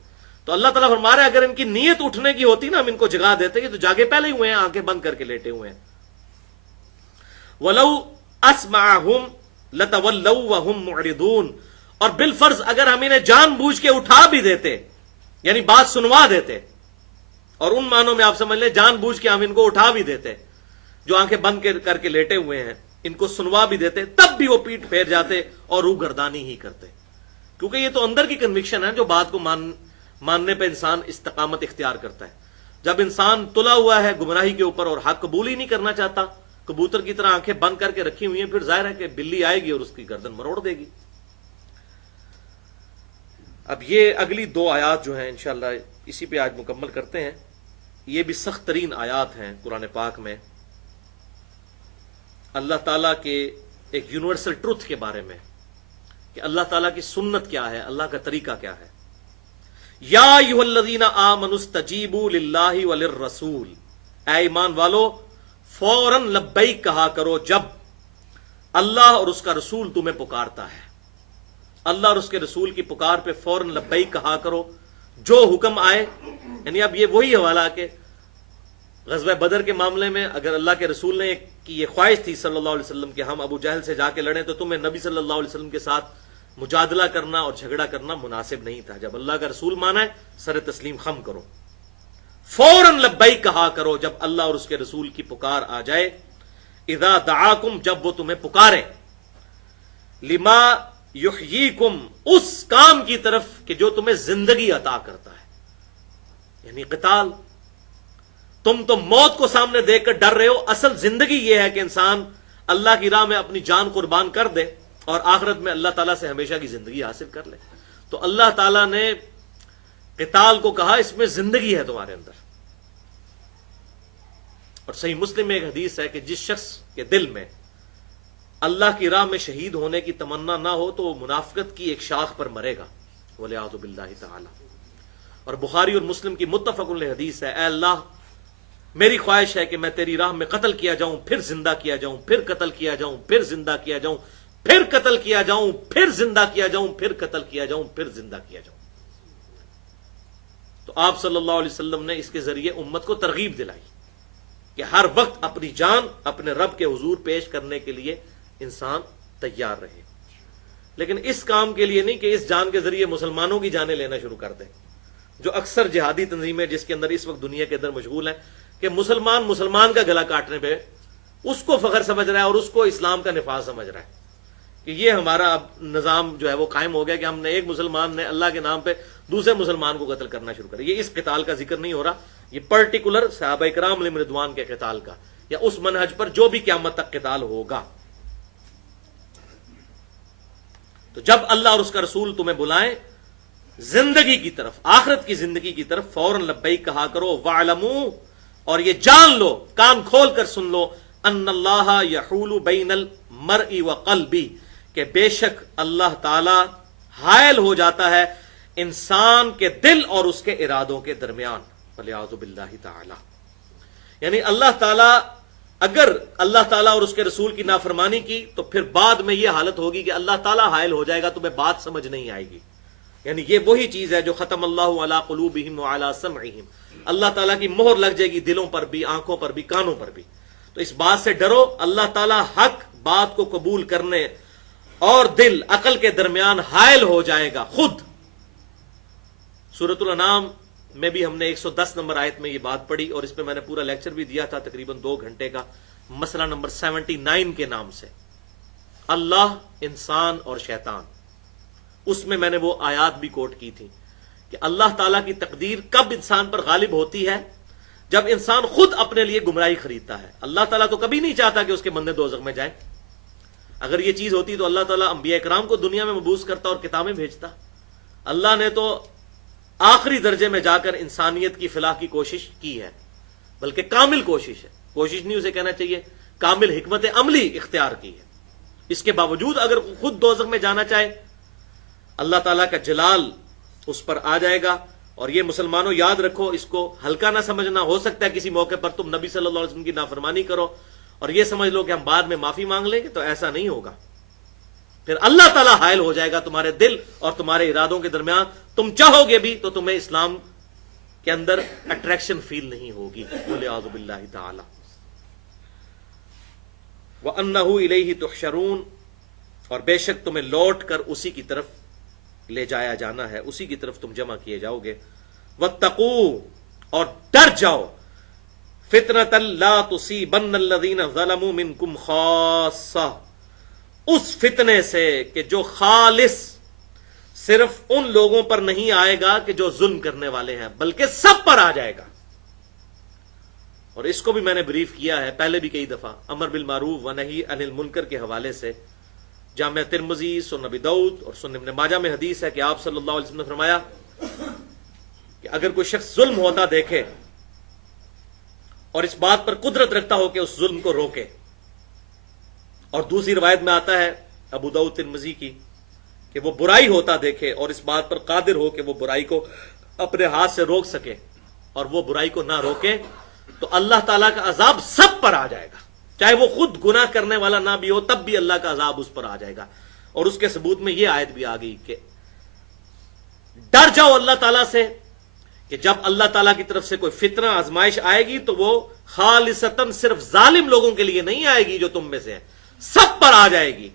تو اللہ تعالیٰ فرما رہا ہے اگر ان کی نیت اٹھنے کی ہوتی نا ہم ان کو جگا دیتے. یہ تو جاگے پہلے ہی ہوئے ہیں, آنکھیں بند کر کے لیٹے ہوئے ہیں. وَلَوْ أَسْمَعَهُمْ لَتَوَلَّوْا وَهُمْ مُعْرِضُونَ, اور بالفرض اگر ہم انہیں جان بوجھ کے اٹھا بھی دیتے, یعنی بات سنوا دیتے, اور ان معنوں میں آپ سمجھ لیں جان بوجھ کے ہم ان کو اٹھا بھی دیتے جو آنکھیں بند کر کے لیٹے ہوئے ہیں, ان کو سنوا بھی دیتے, تب بھی وہ پیٹ پھیر جاتے اور روح گردانی ہی کرتے. کیونکہ یہ تو اندر کی کنوکشن ہے جو بات کو ماننے پہ انسان استقامت اختیار کرتا ہے. جب انسان تلا ہوا ہے گمراہی کے اوپر اور حق قبول ہی نہیں کرنا چاہتا, کبوتر کی طرح آنکھیں بند کر کے رکھی ہوئی ہیں, پھر ظاہر ہے کہ بلی آئے گی اور اس کی گردن مروڑ دے گی. اب یہ اگلی 2 آیات جو ہیں انشاءاللہ اسی پہ آج مکمل کرتے ہیں. یہ بھی سخت ترین آیات ہیں قرآن پاک میں, اللہ تعالیٰ کے ایک یونیورسل ٹروتھ کے بارے میں کہ اللہ تعالیٰ کی سنت کیا ہے, اللہ کا طریقہ کیا ہے. یا ایھا الذین آمنوا استجیبوا للہ وللرسول, اے ایمان والو فوراً لبیک کہا کرو جب اللہ اور اس کا رسول تمہیں پکارتا ہے. اللہ اور اس کے رسول کی پکار پہ فوراً لبیک کہا کرو, جو حکم آئے. یعنی اب یہ وہی حوالہ کہ غزوہ بدر کے معاملے میں اگر اللہ کے رسول نے کی یہ خواہش تھی صلی اللہ علیہ وسلم کہ ہم ابو جہل سے جا کے لڑیں, تو تمہیں نبی صلی اللہ علیہ وسلم کے ساتھ مجادلہ کرنا اور جھگڑا کرنا مناسب نہیں تھا. جب اللہ کا رسول مانا ہے سر تسلیم خم کرو, فوراً لبیک کہا کرو جب اللہ اور اس کے رسول کی پکار آ جائے. اذا دعاکم, جب وہ تمہیں پکارے, لما یحییکم, اس کام کی طرف کہ جو تمہیں زندگی عطا کرتا ہے. یعنی قتال, تم تو موت کو سامنے دیکھ کر ڈر رہے ہو, اصل زندگی یہ ہے کہ انسان اللہ کی راہ میں اپنی جان قربان کر دے اور آخرت میں اللہ تعالیٰ سے ہمیشہ کی زندگی حاصل کر لے. تو اللہ تعالیٰ نے قتال کو کہا اس میں زندگی ہے تمہارے اندر. اور صحیح مسلم میں ایک حدیث ہے کہ جس شخص کے دل میں اللہ کی راہ میں شہید ہونے کی تمنا نہ ہو تو وہ منافقت کی ایک شاخ پر مرے گا, والعیاذ باللہ تعالی. اور بخاری اور مسلم کی متفق علیہ حدیث ہے, اے اللہ میری خواہش ہے کہ میں تیری راہ میں قتل کیا جاؤں, پھر زندہ کیا جاؤں, پھر قتل کیا جاؤں, پھر زندہ کیا جاؤں, پھر قتل کیا جاؤں, پھر زندہ کیا جاؤں, پھر قتل کیا جاؤں, پھر زندہ کیا جاؤں. تو آپ صلی اللہ علیہ وسلم نے اس کے ذریعے امت کو ترغیب دلائی کہ ہر وقت اپنی جان اپنے رب کے حضور پیش کرنے کے لیے انسان تیار رہے. لیکن اس کام کے لیے نہیں کہ اس جان کے ذریعے مسلمانوں کی جانیں لینا شروع کر دیں, جو اکثر جہادی تنظیمیں جس کے اندر اس وقت دنیا کے اندر مشغول ہیں کہ مسلمان کا گلا کاٹنے پہ اس کو فخر سمجھ رہا ہے اور اس کو اسلام کا نفاذ سمجھ رہا ہے کہ یہ ہمارا اب نظام جو ہے وہ قائم ہو گیا کہ ہم نے ایک مسلمان نے اللہ کے نام پہ دوسرے مسلمان کو قتل کرنا شروع کر. یہ اس قتال کا ذکر نہیں ہو رہا, یہ پرٹیکولر صحابہ کرام علیہم رضوان کے قتال کا یا اس منہج پر جو بھی قیامت تک قتال ہوگا. تو جب اللہ اور اس کا رسول تمہیں بلائیں زندگی کی طرف, آخرت کی زندگی کی طرف, فوراً لبیک کہا کرو. وَاعْلَمُوا, اور یہ جان لو, کان کھول کر سن لو, ان اللہ یحول بین المرء وقلبہ, کہ بے شک اللہ تعالی حائل ہو جاتا ہے انسان کے دل اور اس کے ارادوں کے درمیان. والعیاذ باللہ تعالی. یعنی اللہ تعالی اگر اللہ تعالیٰ اور اس کے رسول کی نافرمانی کی تو پھر بعد میں یہ حالت ہوگی کہ اللہ تعالیٰ حائل ہو جائے گا, تمہیں بات سمجھ نہیں آئے گی. یعنی یہ وہی چیز ہے جو ختم اللہ علی قلوبہم وعلی سمعہم, اللہ تعالیٰ کی مہر لگ جائے گی دلوں پر بھی, آنکھوں پر بھی, کانوں پر بھی. تو اس بات سے ڈرو, اللہ تعالیٰ حق بات کو قبول کرنے اور دل عقل کے درمیان حائل ہو جائے گا خود. سورۃ الانعام میں بھی ہم نے 110 نمبر آیت میں یہ بات پڑھی اور اس پہ میں نے پورا لیکچر بھی دیا تھا تقریباً 2 گھنٹے کا, مسئلہ نمبر 79 کے نام سے, اللہ, انسان اور شیطان. اس میں نے وہ آیات بھی کوٹ کی تھی کہ اللہ تعالیٰ کی تقدیر کب انسان پر غالب ہوتی ہے, جب انسان خود اپنے لیے گمراہی خریدتا ہے. اللہ تعالیٰ تو کبھی نہیں چاہتا کہ اس کے بندے دوزخ میں جائیں. اگر یہ چیز ہوتی تو اللہ تعالیٰ انبیاء کرام کو دنیا میں مبعوث کرتا اور کتابیں بھیجتا. اللہ نے تو آخری درجے میں جا کر انسانیت کی فلاح کی کوشش کی ہے, بلکہ کامل کوشش ہے, کوشش نہیں اسے کہنا چاہیے, کامل حکمت عملی اختیار کی ہے. اس کے باوجود اگر خود دوزخ میں جانا چاہے, اللہ تعالیٰ کا جلال اس پر آ جائے گا. اور یہ مسلمانوں یاد رکھو, اس کو ہلکا نہ سمجھنا. ہو سکتا ہے کسی موقع پر تم نبی صلی اللہ علیہ وسلم کی نافرمانی کرو اور یہ سمجھ لو کہ ہم بعد میں معافی مانگ لیں گے, تو ایسا نہیں ہوگا. پھر اللہ تعالیٰ حائل ہو جائے گا تمہارے دل اور تمہارے ارادوں کے درمیان. تم چاہو گے بھی تو تمہیں اسلام کے اندر اٹریکشن فیل نہیں ہوگی. وَلِعَاذُ بِاللَّهِ تَعَالَى. وَأَنَّهُ إِلَيْهِ تُحْشَرُونَ، اور بے شک تمہیں لوٹ کر اسی کی طرف لے جایا جانا ہے، اسی کی طرف تم جمع کیے جاؤ گے. وَاتَّقُوا، اور ڈر جاؤ، فِتْنَةً لَا تُصِيبَنَّ الَّذِينَ ظَلَمُوا مِنْكُمْ خَاصَّةً، اس فتنے سے کہ جو خالص صرف ان لوگوں پر نہیں آئے گا کہ جو ظلم کرنے والے ہیں، بلکہ سب پر آ جائے گا. اور اس کو بھی میں نے بریف کیا ہے پہلے بھی کئی دفعہ، امر بالمعروف و نہی عن المنکر کے حوالے سے. جامع ترمذی، سنن ابی داؤد اور سنن ابن ماجہ میں حدیث ہے کہ آپ صلی اللہ علیہ وسلم نے فرمایا کہ اگر کوئی شخص ظلم ہوتا دیکھے اور اس بات پر قدرت رکھتا ہو کہ اس ظلم کو روکے، اور دوسری روایت میں آتا ہے ابو داؤد ترمذی کی کہ وہ برائی ہوتا دیکھے اور اس بات پر قادر ہو کہ وہ برائی کو اپنے ہاتھ سے روک سکے اور وہ برائی کو نہ روکے، تو اللہ تعالیٰ کا عذاب سب پر آ جائے گا. چاہے وہ خود گناہ کرنے والا نہ بھی ہو تب بھی اللہ کا عذاب اس پر آ جائے گا. اور اس کے ثبوت میں یہ آیت بھی آ گئی کہ ڈر جاؤ اللہ تعالیٰ سے کہ جب اللہ تعالیٰ کی طرف سے کوئی فتنہ آزمائش آئے گی تو وہ خالصتاً صرف ظالم لوگوں کے لیے نہیں آئے گی جو تم میں سے ہیں، سب پر آ جائے گی.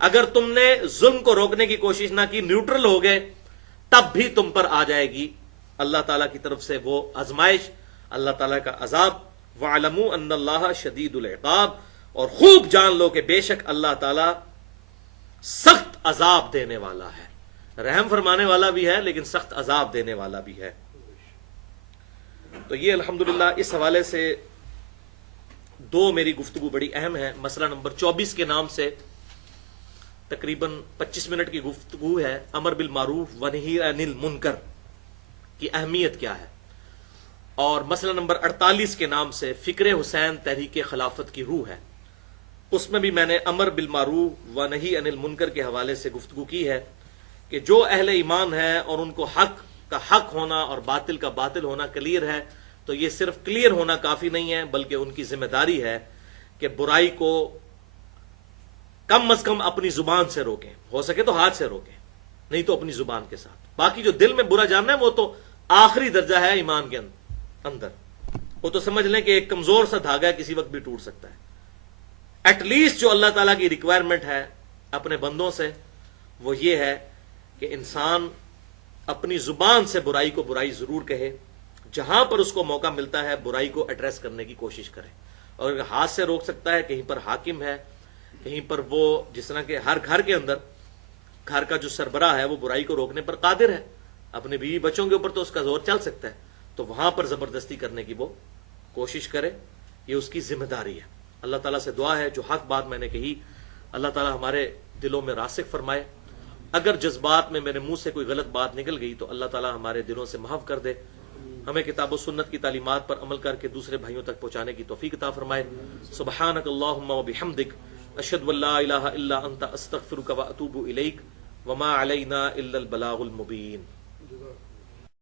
اگر تم نے ظلم کو روکنے کی کوشش نہ کی، نیوٹرل ہو گئے، تب بھی تم پر آ جائے گی اللہ تعالیٰ کی طرف سے وہ آزمائش، اللہ تعالیٰ کا عذاب. وَاعْلَمُوا أَنَّ اللَّهَ شَدِيدُ الْعِقَابِ، اور خوب جان لو کہ بے شک اللہ تعالیٰ سخت عذاب دینے والا ہے. رحم فرمانے والا بھی ہے لیکن سخت عذاب دینے والا بھی ہے. تو یہ الحمدللہ اس حوالے سے دو میری گفتگو بڑی اہم ہے. مسئلہ نمبر 24 کے نام سے تقریباً 25 منٹ کی گفتگو ہے، امر بالمعروف و نہی عن المنکر کی اہمیت کیا ہے. اور مسئلہ نمبر 48 کے نام سے فکر حسین تحریک خلافت کی روح ہے، اس میں بھی میں نے امر بالمعروف و نہی عن المنکر کے حوالے سے گفتگو کی ہے کہ جو اہل ایمان ہے اور ان کو حق کا حق ہونا اور باطل کا باطل ہونا کلیئر ہے، تو یہ صرف کلیئر ہونا کافی نہیں ہے بلکہ ان کی ذمہ داری ہے کہ برائی کو کم از کم اپنی زبان سے روکیں، ہو سکے تو ہاتھ سے روکیں، نہیں تو اپنی زبان کے ساتھ. باقی جو دل میں برا جاننا ہے وہ تو آخری درجہ ہے ایمان کے اندر، وہ تو سمجھ لیں کہ ایک کمزور سا دھاگا ہے، کسی وقت بھی ٹوٹ سکتا ہے. ایٹ لیسٹ جو اللہ تعالیٰ کی ریکوائرمنٹ ہے اپنے بندوں سے وہ یہ ہے کہ انسان اپنی زبان سے برائی کو برائی ضرور کہے، جہاں پر اس کو موقع ملتا ہے برائی کو ایڈریس کرنے کی کوشش کرے. اور اگر ہاتھ سے روک سکتا ہے، کہیں پر حاکم ہے، کہیں پر وہ جس طرح کہ ہر گھر کے اندر گھر کا جو سربراہ ہے وہ برائی کو روکنے پر قادر ہے، اپنے بیوی بچوں کے اوپر تو اس کا زور چل سکتا ہے، تو وہاں پر زبردستی کرنے کی وہ کوشش کرے، یہ اس کی ذمہ داری ہے. اللہ تعالیٰ سے دعا ہے جو حق بات میں نے کہی اللہ تعالیٰ ہمارے دلوں میں راسخ فرمائے. اگر جذبات میں میرے منہ سے کوئی غلط بات نکل گئی تو اللہ تعالیٰ ہمارے دلوں سے محو کر دے، ہمیں کتاب و سنت کی تعلیمات پر عمل کر کے دوسرے بھائیوں تک پہنچانے کی توفیق عطا فرمائے. سبحانک اللہم و بحمدک، اشہد ان لا الہ الا انت، استغفرک و اتوب الیک، وما علینا الا البلاغ المبین.